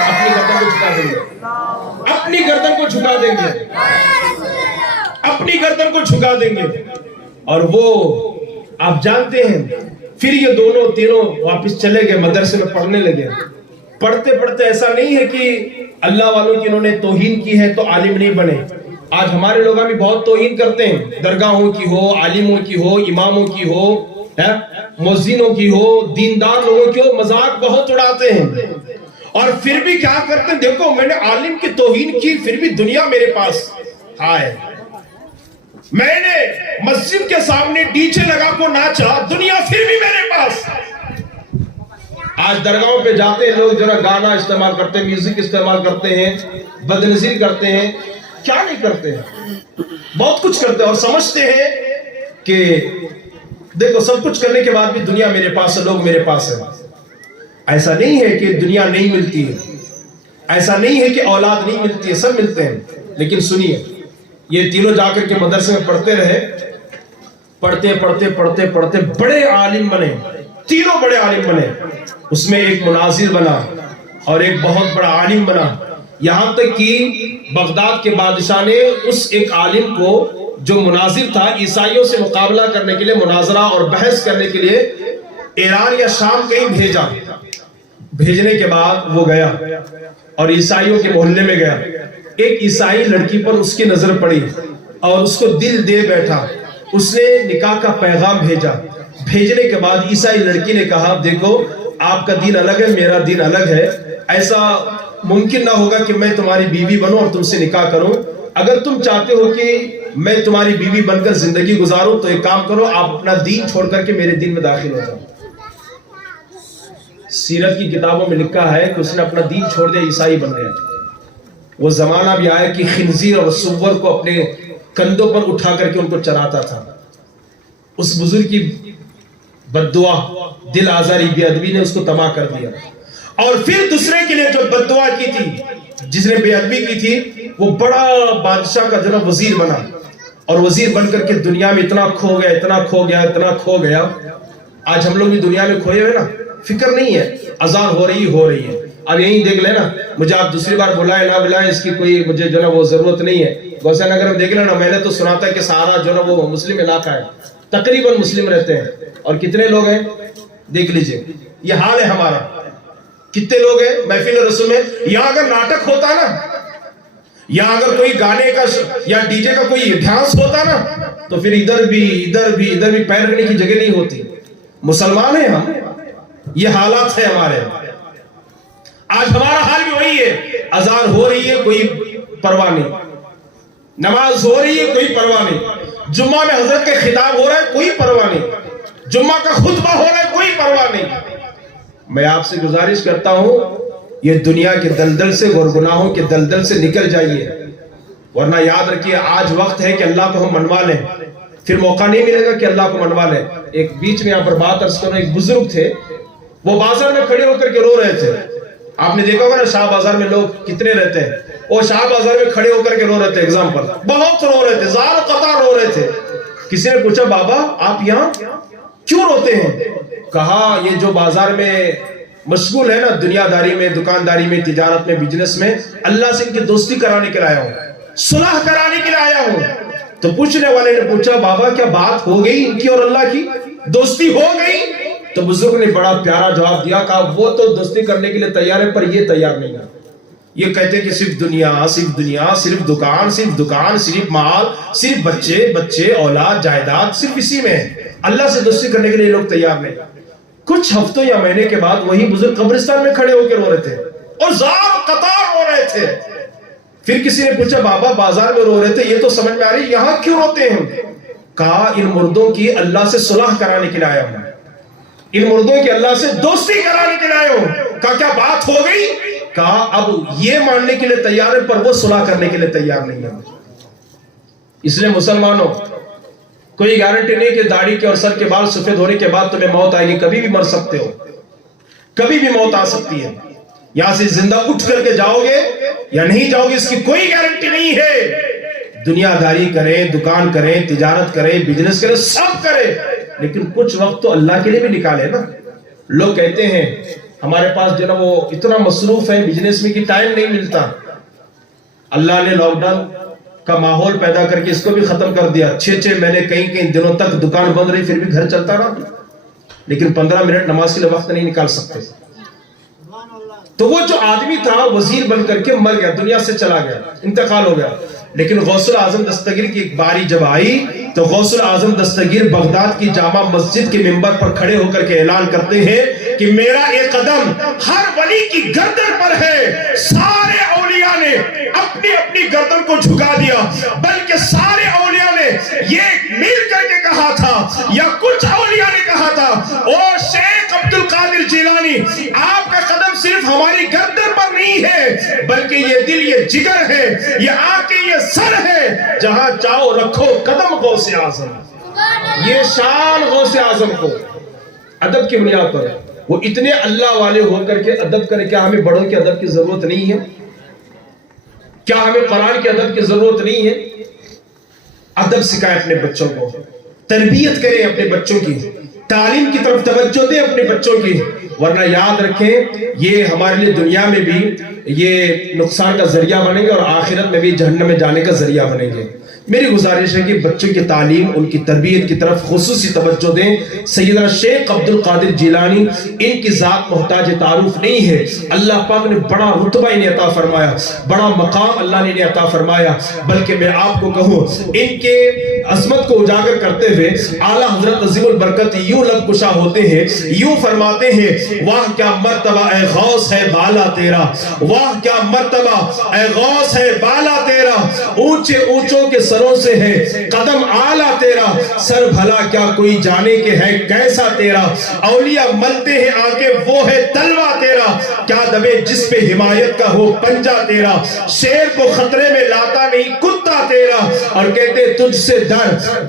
اپنی گردن کو جھکا دیں گے، اپنی گردن کو جھکا دیں گے، اپنی گردن کو جھکا دیں گے۔ اور وہ آپ جانتے ہیں پھر یہ دونوں تینوں واپس چلے گئے، مدرسے میں پڑھنے لگے۔ پڑھتے پڑھتے ایسا نہیں ہے کہ اللہ والوں کی انہوں نے توہین کی ہے تو عالم نہیں بنے۔ آج ہمارے لوگ بھی بہت توہین کرتے ہیں، درگاہوں کی ہو، عالموں کی ہو، اماموں کی ہو، مؤذنوں کی ہو، دیندار لوگوں کی ہو، مذاق بہت اڑاتے ہیں، اور پھر بھی کیا کرتے ہیں، دیکھو میں نے عالم کی توہین کی پھر بھی دنیا میرے پاس آئے، میں نے مسجد کے سامنے ڈی جے لگا کو ناچا، دنیا پھر بھی میرے پاس۔ آج درگاہوں پہ جاتے ہیں لوگ ذرا گانا استعمال کرتے ہیں، میوزک استعمال کرتے ہیں، بدنظیر کرتے ہیں، کیا نہیں کرتے ہیں، بہت کچھ کرتے ہیں، اور سمجھتے ہیں کہ دیکھو سب کچھ کرنے کے بعد بھی دنیا میرے پاس ہے، لوگ میرے پاس ہے۔ ایسا نہیں ہے کہ دنیا نہیں ملتی ہے، ایسا نہیں ہے کہ اولاد نہیں ملتی ہے، سب ملتے ہیں، لیکن سنیے یہ تینوں جا کر کے مدرسے میں پڑھتے رہے، پڑھتے پڑھتے پڑھتے پڑھتے بڑے عالم بنے، تینوں بڑے عالم بنے، اس میں ایک مناظر بنا اور ایک بہت بڑا عالم بنا، یہاں تک کہ بغداد کے بادشاہ نے اس ایک عالم کو جو مناظر تھا عیسائیوں سے مقابلہ کرنے کے لیے، مناظرہ اور بحث کرنے کے لیے ایران یا شام کہیں بھیجا۔ بھیجنے کے بعد وہ گیا اور عیسائیوں کے محلے میں گیا، ایک عیسائی لڑکی پر اس کی نظر پڑی اور اس کو دل دے بیٹھا، اس نے نکاح کا پیغام بھیجا۔ بھیجنے کے بعد عیسائی لڑکی نے کہا دیکھو آپ کا دین الگ ہے، میرا دین الگ ہے، ایسا ممکن نہ ہوگا کہ میں تمہاری بیوی بنوں اور تم سے نکاح کروں، اگر تم چاہتے ہو کہ میں تمہاری بیوی بن کر زندگی گزاروں تو ایک کام کرو، آپ اپنا دین چھوڑ کر کے میرے دین میں داخل ہو جاؤ۔ سیرت کی کتابوں میں لکھا ہے کہ اس نے اپنا دین چھوڑ دیا، عیسائی بن گیا۔ وہ زمانہ بھی آیا کہ خنزیر اور سور کو اپنے کندھوں پر اٹھا کر کے ان کو چراتا تھا۔ اس بزرگ کی بد دعا، دل آزاری، بے ادبی نے اس کو تباہ کر دیا۔ اور پھر دوسرے کے لیے جو بد دعا کی تھی، جس نے بے ادبی کی تھی، وہ بڑا بادشاہ کا جناب وزیر بنا، اور وزیر بن کر کے دنیا میں اتنا کھو گیا، اتنا کھو گیا، اتنا کھو گیا۔ آج ہم لوگ بھی دنیا میں کھوئے ہوئے نا، فکر نہیں ہے، اذان ہو رہی ہے۔ اب یہیں دیکھ لیں نا، مجھے آپ دوسری بار بلائیں نہ بلائیں، اس کی کوئی مجھے جو نا وہ ضرورت نہیں ہے۔ گوسہ نگر میں دیکھ لیں نا، میں نے تو سنا تھا کہ سارا جو نا وہ مسلم علاقہ ہے، تقریباً مسلم رہتے ہیں، اور کتنے لوگ ہیں دیکھ لیجئے، یہ حال ہے ہمارا۔ کتنے لوگ ہیں محفل رسول میں؟ یہاں اگر ناٹک ہوتا نا، یہاں اگر کوئی گانے کا یا ڈی جے کا کوئی ڈانس ہوتا نا، تو پھر ادھر بھی پیر رکھنے کی جگہ نہیں ہوتی۔ مسلمان ہیں ہم، یہ حالات ہے ہمارے۔ آج ہمارا حال بھی وہی ہے، اذان ہو رہی ہے کوئی پرواہ نہیں، نماز ہو رہی ہے کوئی پرواہ نہیں، جمعہ میں حضرت کے خطاب ہو رہا ہے کوئی پرواہ نہیں، جمعہ کا خطبہ ہو رہا ہے کوئی پرواہ نہیں۔ میں آپ سے گزارش کرتا ہوں، یہ دنیا کے دلدل سے اور گناہوں کے دلدل سے نکل جائیے، ورنہ یاد رکھیے آج وقت ہے کہ اللہ کو ہم منوا لیں، پھر موقع نہیں ملے گا کہ اللہ کو منوا لیں۔ ایک بیچ میں یہاں پر بات عرض کروں، ایک بزرگ تھے، وہ بازار میں کھڑے ہو کر کے رو رہے تھے۔ آپ نے دیکھا ہوگا نا شاہ بازار میں لوگ کتنے رہتے ہیں، وہ شاہ بازار میں کھڑے ہو کر کے رو رہے تھے، ایگزامپل بہت رو رہے تھے، زار قطار رو رہے تھے۔ کسی نے پوچھا بابا آپ یہاں کیوں روتے ہیں؟ کہا یہ جو بازار میں مشغول ہے نا، دنیا داری میں، دکانداری میں، تجارت میں، بزنس میں، اللہ سے ان کی دوستی کرانے کے لیے آیا ہوں، صلح کرانے کے لیے آیا ہوں۔ تو پوچھنے والے نے پوچھا بابا کیا بات ہو گئی ان کی اور اللہ کی، دوستی ہو گئی؟ تو بزرگ نے بڑا پیارا جواب دیا، کہا وہ تو دوستی کرنے کے لیے تیار ہے، پر یہ تیار نہیں ہے۔ یہ کہتے کہ صرف دنیا، صرف دکان، صرف مال، صرف بچے، اولاد، جائیداد، صرف اسی میں ہے۔ اللہ سے دوستی کرنے کے لیے لوگ تیار نہیں۔ کچھ ہفتوں یا مہینے کے بعد وہی بزرگ قبرستان میں کھڑے ہو کے رو رہے تھے اور زار قطار رو رہے تھے۔ پھر کسی نے پوچھا بابا بازار میں رو رہے تھے، یہ تو سمجھ میں آ رہی، یہاں کیوں روتے ہیں؟ کہا ان مردوں کی اللہ سے صلح کرانے کے لیے آیا ہوں، ان مردوں کی اللہ سے دوستی کرانے کے لیے آیا ہوں۔ کہا کیا بات ہو گئی؟ کہا اب یہ ماننے کے لیے تیار ہے پر وہ صلح کرنے کے لیے تیار نہیں ہے۔ اس لیے مسلمانوں، کوئی گارنٹی نہیں کہ داڑھی کے اور سر کے بال سفید ہونے کے بعد تمہیں موت آئے گی، کبھی بھی مر سکتے ہو، کبھی بھی موت آ سکتی ہے۔ یہاں سے زندہ اٹھ کر کے جاؤ گے یا نہیں جاؤ گے اس کی کوئی گارنٹی نہیں ہے۔ دنیا داری کریں، دکان کریں، تجارت کریں، بزنس کریں، سب کریں، لیکن کچھ وقت تو اللہ کے لیے بھی نکالے نا۔ لوگ کہتے ہیں ہمارے پاس جو نا وہ اتنا مصروف ہے بزنس میں کہ ٹائم نہیں ملتا۔ اللہ نے لاک ڈاؤن کا ماحول پیدا کر کے اس کو بھی ختم کر دیا، 6 مہینے کئی دنوں تک دکان بند رہی، پھر بھی گھر چلتا رہا، لیکن 15 منٹ نماز کے لیے وقت نہیں نکال سکتے۔ تو وہ جو آدمی تھا وزیر بن کر کے مر گیا، دنیا سے چلا گیا، انتقال ہو گیا۔ لیکن غوث الاعظم دستگیر کی ایک باری جب آئی تو غوث الاعظم دستگیر بغداد کی جامع مسجد کے منبر پر کھڑے ہو کر کے اعلان کرتے ہیں کہ میرا ایک قدم ہر ولی کی گردن پر ہے۔ سارے اولیاء نے اپنی اپنی گردن کو جھکا دیا، بلکہ سارے اولیاء نے یہ مل کر کے کہا تھا یا کچھ اولیاء نے کہا تھا، او شیخ عبد القادر جیلانی آپ کا قدم صرف ہماری گردن پر نہیں ہے، بلکہ یہ دل، یہ جگر ہے، یہ آنکھیں، یہ سر ہے، جہاں چاہو رکھو قدم غوث اعظم۔ یہ شان غوث اعظم کو ادب کی بنیاد پر، وہ اتنے اللہ والے ہو کر کے ادب کرے۔ کیا ہمیں بڑوں کے ادب کی ضرورت نہیں ہے؟ کیا ہمیں قرآن کے ادب کی ضرورت نہیں ہے؟ ادب سکھائیں اپنے بچوں کو، تربیت کریں اپنے بچوں کی، تعلیم کی طرف توجہ دیں اپنے بچوں کی، ورنہ یاد رکھیں یہ ہمارے لیے دنیا میں بھی یہ نقصان کا ذریعہ بنیں گے اور آخرت میں بھی جہنم میں جانے کا ذریعہ بنیں گے۔ میری گزارش ہے کہ بچوں کی تعلیم، ان کی تربیت کی طرف خصوصی توجہ دیں۔ سیدنا شیخ عبد القادر جیلانی ان کی ذات محتاج تعارف نہیں ہے، اللہ پاک نے بڑا رتبہ انہیں عطا فرمایا، بڑا مقام اللہ نے انہیں عطا فرمایا، بلکہ میں آپ کو کہوں ان کے عظمت کو اجاگر کرتے ہوئے اعلیٰ حضرت عظیم البرکت یوں لب کشا ہوتے ہیں، یوں فرماتے ہیں، واہ کیا مرتبہ اے غوث ہے بالا تیرا، واہ کیا مرتبہ اے غوث ہے بالا تیرا، اونچے اونچوں کے سروں سے ہے قدم آلہ تیرا، سر بھلا کیا کوئی جانے کے ہے کیسا تیرا، اولیاء ملتے ہیں آگے وہ ہے تلوہ تیرا، کیا دبے جس پہ حمایت کا ہو پنجہ تیرا، شیر کو خطرے میں لاتا نہیں کتا تیرا، اور کہتے تجھ سے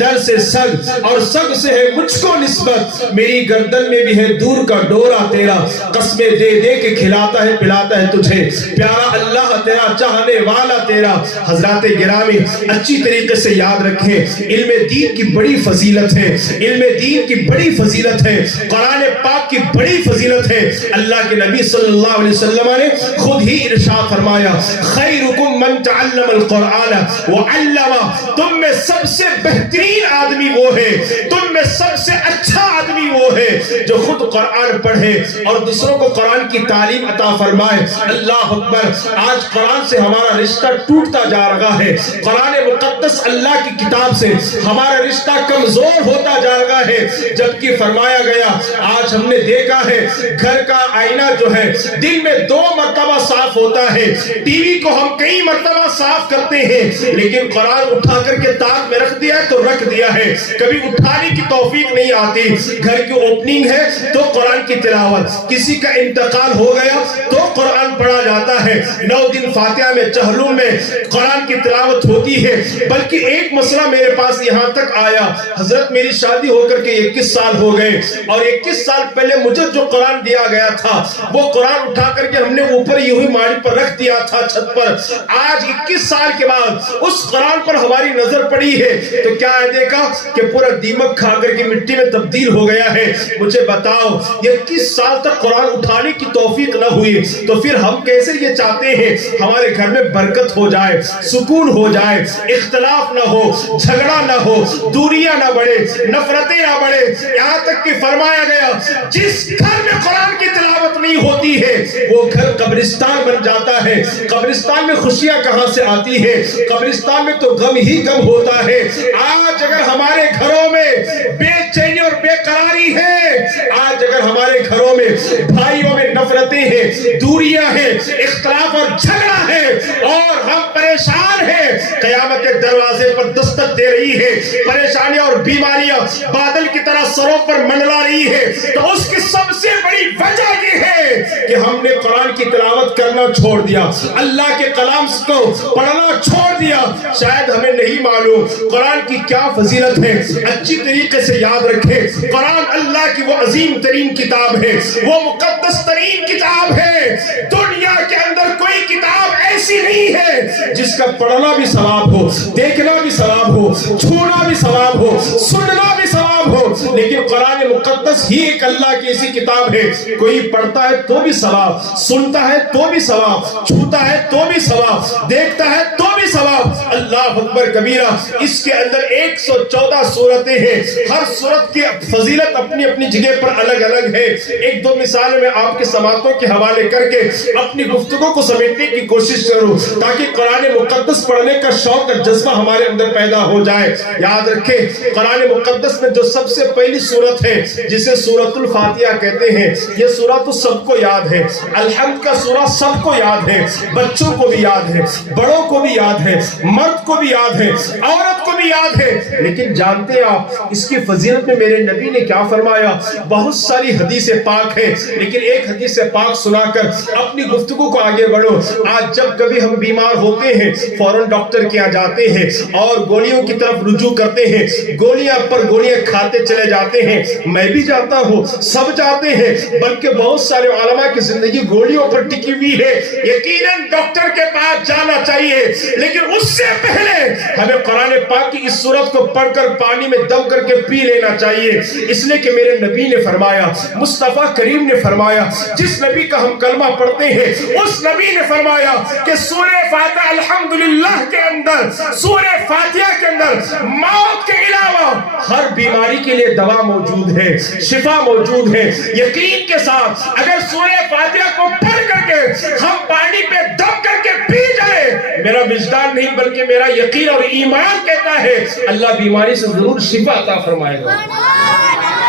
در سے سگ اور سگ سے ہے مجھ کو نسبت، میری گردن میں بھی ہے دور کا ڈورا تیرا، قسمیں دے دے کے کھلاتا ہے پلاتا ہے تجھے، پیارا اللہ تیرا چاہنے والا تیرا۔ حضرات گرامی اچھی طریقے سے یاد رکھیں، علم دین کی بڑی فضیلت ہے، علم دین کی بڑی فضیلت ہے، قرآن پاک کی بڑی فضیلت ہے۔ اللہ کے نبی صلی اللہ علیہ وسلم نے خود ہی ارشاد فرمایا خیرکم من تعلم القرآن وعلم، تم میں سب سے بہترین آدمی وہ ہے، تم میں سب سے اچھا آدمی وہ ہے جو خود قرآن پڑھے اور دوسروں کو قرآن کی تعلیم عطا فرمائے۔ اللہ اکبر، آج قرآن سے ہمارا رشتہ ٹوٹتا جا رہا ہے، قرآن مقدس اللہ کی کتاب سے ہمارا رشتہ کمزور ہوتا جا رہا ہے، جبکہ فرمایا گیا آج ہم نے دیکھا ہے گھر کا آئینہ جو ہے دن میں 2 مرتبہ صاف ہوتا ہے، ٹی وی کو ہم کئی مرتبہ صاف کرتے ہیں، لیکن قرآن اٹھا کر کے تاک میں رکھ دیا ہے تو رکھ دیا ہے، کبھی اٹھانے کی توفیق نہیں آتی۔ گھر کی اوپننگ ہے تو قرآن کی تلاوت، کسی کا انتقال ہو گیا تو قرآن پڑھا جاتا ہے، 9 دن فاتحہ میں چہلم میں قرآن کی تلاوت ہوتی ہے۔ بلکہ ایک مسئلہ میرے پاس یہاں تک آیا، حضرت میری شادی ہو کر کے 21 سال ہو گئے، اور 21 سال پہلے مجھے جو قرآن دیا گیا تھا وہ قرآن اٹھا کر کے ہم نے اوپر یوں ہی ماڑی پر رکھ دیا تھا چھت پر، آج 21 سال کے بعد اس قرآن پر ہماری نظر پڑی ہے تو کیا ہے دیکھا کہ پورا دیمک کھا کر کے مٹی میں تبدیل ہو گیا ہے۔ مجھے بتاؤ 21 سال تک قرآن اٹھانے کی توفیق نہ ہوئی تو پھر ہم کیسے یہ چاہتے ہیں ہمارے گھر میں برکت ہو جائے، سکون ہو جائے، اختلاف نہ ہو، جھگڑا نہ ہو، دوریاں نہ بڑھے، نفرتیں نہ بڑھے، یہاں تک کہ فرمایا گیا جس گھر میں قرآن کی تلاوت نہیں ہوتی ہے وہ گھر قبرستان بن جاتا ہے۔ قبرستان میں خوشیاں کہاں سے آتی ہے؟ قبرستان میں تو غم ہی غم ہوتا ہے۔ آج اگر ہمارے گھروں میں بے چینی اور بے قراری ہے، آج اگر ہمارے گھروں میں بھائیوں میں نفرتیں ہیں، دوریاں ہیں، اختلاف اور جھگڑا ہے اور ہم پریشان ہیں، قیامت کے دروازے پر دستک دے رہی ہے، پریشانیاں اور بیماریاں بادل کی طرح سروں پر منڈلا رہی ہے، تو اس کی سب سے بڑی وجہ یہ ہے کہ ہم نے قرآن کی تلاوت کرنا چھوڑ دیا، اللہ کے کلام کو پڑھنا چھوڑ دیا۔ شاید ہمیں نہیں معلوم قرآن کی کیا فضیلت ہے، اچھی طریقے سے یاد رکھیں، قرآن اللہ کی وہ عظیم ترین کتاب ہے، وہ مقدس ترین کتاب ہے، دنیا کے اندر کوئی کتاب ایسی نہیں ہے جس کا پڑھنا بھی ثواب ہو، دیکھنا بھی ثواب ہو، چھونا بھی ثواب ہو، سننا بھی ثواب ہو، لیکن قرآن مقدس ہی ایک اللہ کی ایسی کتاب ہے، کوئی پڑھتا ہے تو بھی ثواب، سنتا ہے تو بھی ثواب، چھوتا ہے تو بھی ثواب، دیکھتا ہے تو بھی ثواب۔ اللہ اکبر کبیرہ، اس کے اندر 114 سورتیں ہیں، ہر سورت کی فضیلت اپنی اپنی جگہ پر الگ الگ ہے۔ ایک دو مثال میں آپ کے سماعتوں کے حوالے کر کے اپنی گفتگو کو سمیٹنے کی کوشش کروں تاکہ قرآن مقدس پڑھنے کا شوق اور جذبہ ہمارے اندر پیدا ہو جائے۔ یاد رکھیں قرآن مقدس میں جو سب سے پہلی سورت ہے جسے سورۃ الفاتحہ کہتے ہیں، یہ سورہ تو سب کو یاد ہے، الحمد کا سورہ سب کو یاد ہے، بچوں کو بھی یاد ہے، بڑوں کو بھی یاد ہے، مرد کو بھی یاد ہے، عورت کو بھی یاد ہے، لیکن جانتے ہیں آپ اس کی فضیلت میں میرے نبی نے کیا فرمایا؟ بہت ساری حدیث پاک ہے لیکن ایک حدیث پاک سنا کر اپنی گفتگو کو آگے بڑھو۔ آج جب کبھی ہم بیمار ہوتے ہیں فوراً ڈاکٹر کے یہاں جاتے ہیں اور گولیوں کی طرف رجوع کرتے ہیں، گولیاں پر گولیاں کھاتے چلے جاتے ہیں، میں بھی جاتا ہوں، سب جاتے ہیں، بلکہ بہت سارے علماء کی زندگی گولیوں پر ٹکی ہوئی ہے۔ یقیناً ڈاکٹر کے پاس جانا چاہیے لیکن اس سے پہلے ہمیں قرآن پاک کی اس سورت کو پڑھ کر پانی میں دم کر کے پی لینا چاہیے، اس لیے کہ میرے نبی نے فرمایا، مصطفیٰ کریم نے فرمایا، جس نبی کا ہم کلمہ پڑھتے ہیں اس نبی نے فرمایا کہ سورہ فاتحہ الحمدللہ کے اندر، سورہ فاتحہ کے اندر موت کے علاوہ ہر بیماری کے لیے دوا موجود ہے، شفا موجود ہے۔ یقین کے ساتھ اگر سورہ فاتحہ کو پڑھ کر کے ہم پانی پہ دم کر کے پی جائے، میرا وجدان نہیں بلکہ میرا یقین اور ایمان کہتا ہے اللہ بیماری سے ضرور شفا عطا فرمائے گا،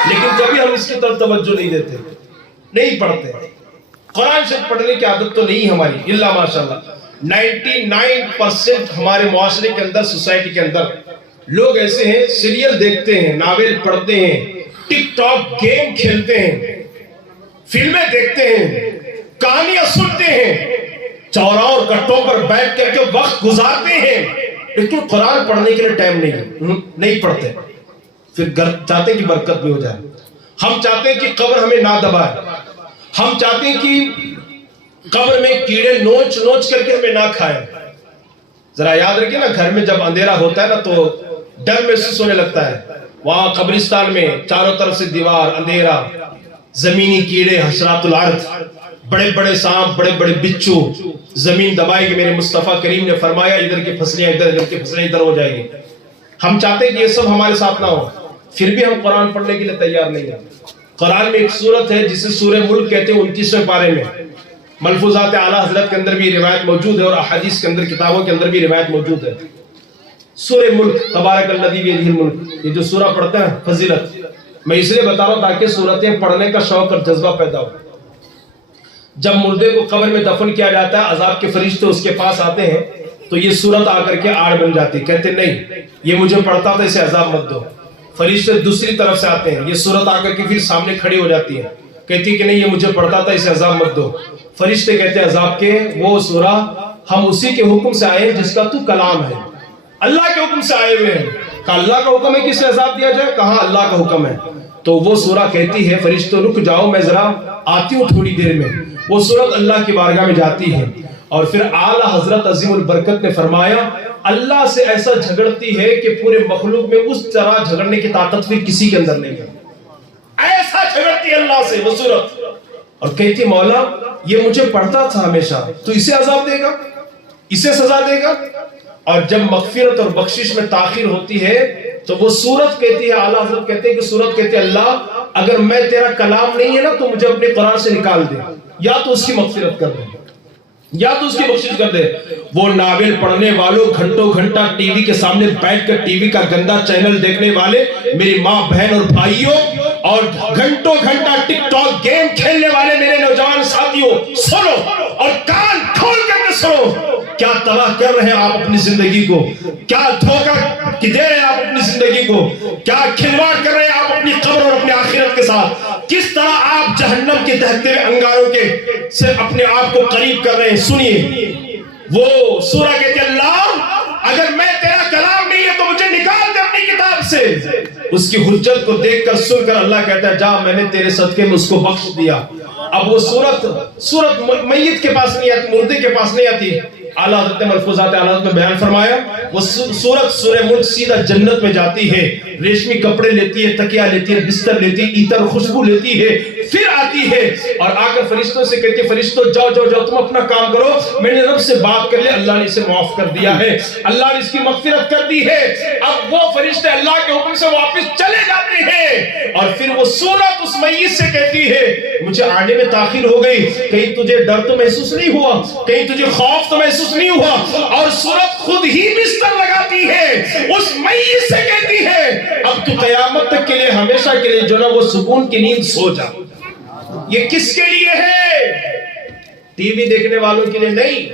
لیکن کبھی ہم اس کی طرف توجہ نہیں دیتے، نہیں پڑھتے۔ قرآن شریف پڑھنے کی عادت تو نہیں ہماری، اللہ ماشاءاللہ، 99% ہمارے معاشرے کے اندر، سوسائٹی کے اندر لوگ ایسے ہیں، سیریل دیکھتے ہیں، ناول پڑھتے ہیں، ٹک ٹاک گیم کھیلتے ہیں، فلمیں دیکھتے ہیں، کہانیاں سنتے ہیں، چوراہوں اور کٹوں پر بیٹھ کر کے وقت گزارتے ہیں، لیکن قرآن پڑھنے کے لیے ٹائم نہیں پڑھتے۔ پھر چاہتے ہیں کہ برکت بھی ہو جائے، ہم چاہتے ہیں کہ قبر ہمیں نہ دبائے، ہم چاہتے ہیں کہ قبر میں کیڑے نوچ نوچ کر کے ہمیں نہ کھائیں۔ ذرا یاد رکھیں نا، گھر میں جب اندھیرا ہوتا ہے نا تو ڈر محسوس ہونے لگتا ہے۔ وہاں قبرستان میں چاروں طرف سے دیوار، اندھیرا، زمینی کیڑے، حشرات الارض، بڑے بڑے سانپ، بڑے بڑے بچھو زمین دبائے گی۔ میرے مصطفیٰ کریم نے فرمایا ادھر کی پھسلیاں ادھر، ادھر کی پھسلیاں ادھر ہو جائے گی۔ ہم چاہتے ہیں کہ یہ سب ہمارے ساتھ نہ ہو، پھر بھی ہم قرآن پڑھنے کے لیے تیار نہیں ہیں۔ قرآن میں ایک سورت ہے جسے سورہ ملک کہتے ہیں، 29ویں پارے میں ملفوظات اعلیٰ حضرت کے اندر بھی روایت موجود ہے اور احادیث کے اندر، کتابوں کے اندر بھی روایت موجود ہے۔ سورہ ملک، تبارک الذی بیدہ الملک، یہ جو سورہ پڑھتے ہیں فضیلت، میں اس لیے بتا رہا ہوں تاکہ سورتیں پڑھنے کا شوق اور جذبہ پیدا ہو۔ جب مردے کو قبر میں دفن کیا جاتا ہے، عذاب کے فرشتے اس کے پاس آتے ہیں تو یہ سورت آ کر کے آڑ بن جاتی، کہتے نہیں یہ مجھے پڑھتا تھا، اسے عذاب مت دو۔ فرشتے دوسری طرف سے آتے ہیں، یہ سورت آ کر کے پھر سامنے کھڑی ہو جاتی ہے، کہتی کہ نہیں یہ مجھے پڑھتا تھا، اسے عذاب مت دو۔ فرشتے کہتے ہیں عذاب کے وہ سورہ ہم اسی کے حکم سے آئے ہیں جس کا تو کلام ہے، اللہ کے حکم سے آئے ہوئے ہیں۔ کہا اللہ کا حکم ہے کہ اسے عذاب دیا جائے؟ کہا اللہ کا حکم ہے۔ تو وہ سورہ کہتی ہے فرشتوں رک جاؤ، میں ذرا آتی ہوں تھوڑی دیر میں۔ وہ سورت اللہ کی بارگاہ میں جاتی ہے اور پھر اعلیٰ حضرت عظیم البرکت نے فرمایا اللہ سے ایسا جھگڑتی ہے کہ پورے مخلوق میں اس طرح جھگڑنے کی طاقت پھر کسی کے اندر نہیں ہے، ایسا جھگڑتی ہے اللہ سے وہ سورت، اور کہتی مولا یہ مجھے پڑھتا تھا ہمیشہ، تو اسے عذاب دے گا، اسے سزا دے گا؟ اور جب مغفرت اور بخشش میں تاخیر ہوتی ہے تو وہ سورت کہتی ہے، اعلیٰ حضرت کہتے ہیں کہ سورت کہتے ہیں اللہ اگر میں تیرا کلام نہیں ہے نا تو مجھے اپنے قرآن سے نکال دے، یا تو اس کی مغفرت کر دے یا تو اس کی بخشش کر دے۔ وہ ناول پڑھنے والوں، گھنٹوں گھنٹہ ٹی وی کے سامنے بیٹھ کر ٹی وی کا گندا چینل دیکھنے والے میری ماں بہن اور بھائیوں، اور گھنٹوں گھنٹہ ٹک ٹاک گیم کھیلنے والے میرے نوجوان ساتھیوں، سنو اور کان کھول کر کے سنو، کیا تباہ کر رہے ہیں آپ اپنی زندگی کو، کیا دھوکہ دے رہے ہیں آپ اپنی زندگی کو، کیا کھلواڑ کر رہے ہیں آپ اپنی قبر اور اپنی آخرت کے ساتھ، کس طرح آپ جہنم کے دہتے ہوئے انگاروں کے سے اپنے آپ کو قریب کر رہے ہیں۔ سنیے وہ سورہ کہتے ہیں اللہ اگر میں تیرا کلام نہیں ہے تو مجھے نکال دے اپنی کتاب سے۔ اس کی حجت کو دیکھ کر سن کر اللہ کہتا ہے جا میں نے تیرے صدقے میں اس کو بخش دیا۔ اب وہ سورت میت کے پاس نہیں آتی، مردے کے پاس نہیں آتی۔ اعلیٰ حضرت ملفوظات اعلیٰ حضرت میں بیان فرمایا وہ سورت سورہ ملک سیدھا جنت میں جاتی ہے، ریشمی کپڑے لیتی ہے، تکیہ لیتی ہے، بستر لیتی ہے، عطر خوشبو لیتی ہے، پھر آتی ہے اور آ کر فرشتوں سے کہتی ہے فرشتوں جاؤ جاؤ جاؤ تم اپنا کام کرو، میں نے رب سے بات کر لیا، اللہ نے اسے معاف کر دیا ہے، اللہ نے اس کی مغفرت کر دی ہے۔ اب وہ فرشتے اللہ کے حکم سے واپس چلے جاتے ہیں اور پھر وہ سورت اس میت سے کہتی ہے مجھے آنے میں تاخیر ہو گئی، کہیں تجھے ڈر تو محسوس نہیں ہوا، کہیں تجھے خوف تو محسوس نہیں ہوا، اور سورت خود ہی بستر لگاتی ہے اس میت سے کہتی ہے اب تو قیامت تک کے لیے ہمیشہ کے لیے جو نا وہ سکون کی نیند سو جا۔ یہ کس کے لیے ہے؟ ٹی وی دیکھنے والوں کے لیے نہیں،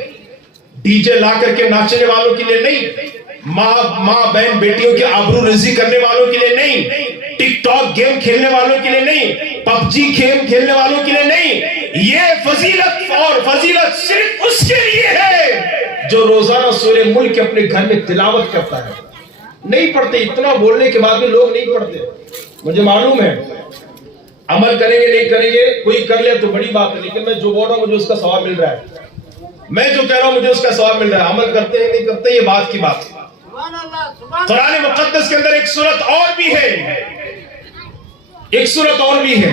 ڈی جے لا کر کے ناچنے والوں کے لیے نہیں، ماں بہن بیٹیوں کی آبرو ریزی کرنے والوں کے لیے نہیں، ٹک ٹاک گیم کھیلنے والوں کے لیے نہیں، پب جی گیم کھیلنے والوں کے لیے نہیں۔ یہ فضیلت اور فضیلت صرف اس کے لیے ہے جو روزانہ سورہ ملک اپنے گھر میں تلاوت کرتا ہے۔ نہیں پڑھتے، اتنا بولنے کے بعد بھی لوگ نہیں پڑھتے، مجھے معلوم ہے عمل کریں گے نہیں کریں گے، کوئی کر لے تو بڑی بات ہے، لیکن میں جو بول رہا ہوں مجھے اس کا ثواب مل رہا ہے، میں جو کہہ رہا ہوں مجھے اس کا ثواب مل رہا ہے، عمل کرتے ہیں نہیں کرتے یہ بات کی بات۔ قرآن مقدس کے اندر ایک سورت اور بھی ہے، ایک سورت اور بھی ہے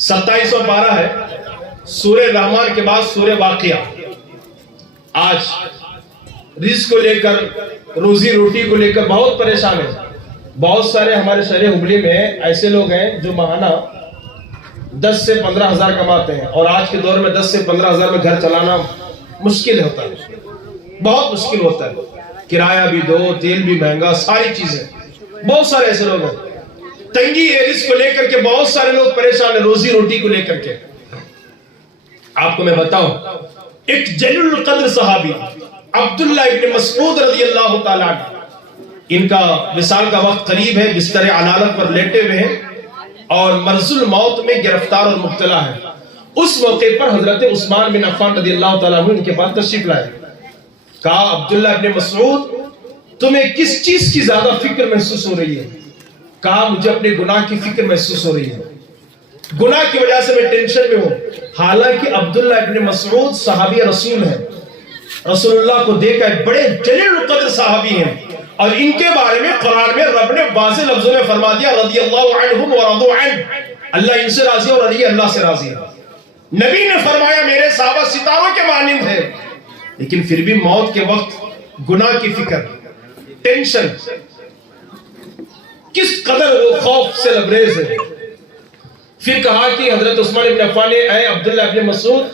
27 اور 12 ہے، سورہ رحمان کے بعد سورہ واقعہ۔ آج رزق کو لے کر، روزی روٹی کو لے کر بہت پریشان ہیں، بہت سارے ہمارے شہر ہبلی میں ایسے لوگ ہیں جو ماہانہ 10 سے 15 ہزار کماتے ہیں، اور آج کے دور میں 10 سے 15 ہزار میں گھر چلانا مشکل ہوتا ہے، بہت مشکل ہوتا ہے، کرایہ بھی دو، تیل بھی مہنگا، ساری چیزیں، بہت سارے ایسے لوگ ہیں، تنگی ہے رزق کو لے کر کے، بہت سارے لوگ پریشان ہیں روزی روٹی کو لے کر کے۔ آپ کو میں بتاؤں، ایک جلیل القدر صحابی عبداللہ ابن مسعود رضی اللہ تعالیٰ عنہ، ان کا وصال کا وقت قریب ہے، بستر علالت پر لیٹے ہوئے ہیں اور مرض الموت میں گرفتار اور مبتلا ہے۔ اس موقع پر حضرت عثمان بن عفان رضی اللہ تعالیٰ عنہ ان کے پاس تشریف لائے۔ کہا عبداللہ ابن مسعود تمہیں کس چیز کی زیادہ فکر محسوس ہو رہی ہے؟ کہا مجھے اپنے گناہ کی فکر محسوس ہو رہی ہے، گناہ کی وجہ سے میں ٹینشن میں ہوں۔ حالانکہ عبداللہ ابن مسعود صحابی رسول ہیں، رسول اللہ کو دیکھا ہے، بڑے جلیل القدر صحابی ہیں، اور ان کے بارے میں قرآن میں رب نے واضح لفظوں میں فرما دیا رضی اللہ عنہم ورضوا عنہ، اللہ ان سے راضی اور علی اللہ سے راضی ہے۔ نبی نے فرمایا میرے صحابہ ستاروں کے مانند ہیں، لیکن پھر بھی موت کے وقت گناہ کی فکر، ٹینشن، کس قدر وہ خوف سے لبریز ہے۔ پھر کہا کہ حضرت عثمان بن عفان نے اے عبداللہ ابن مسعود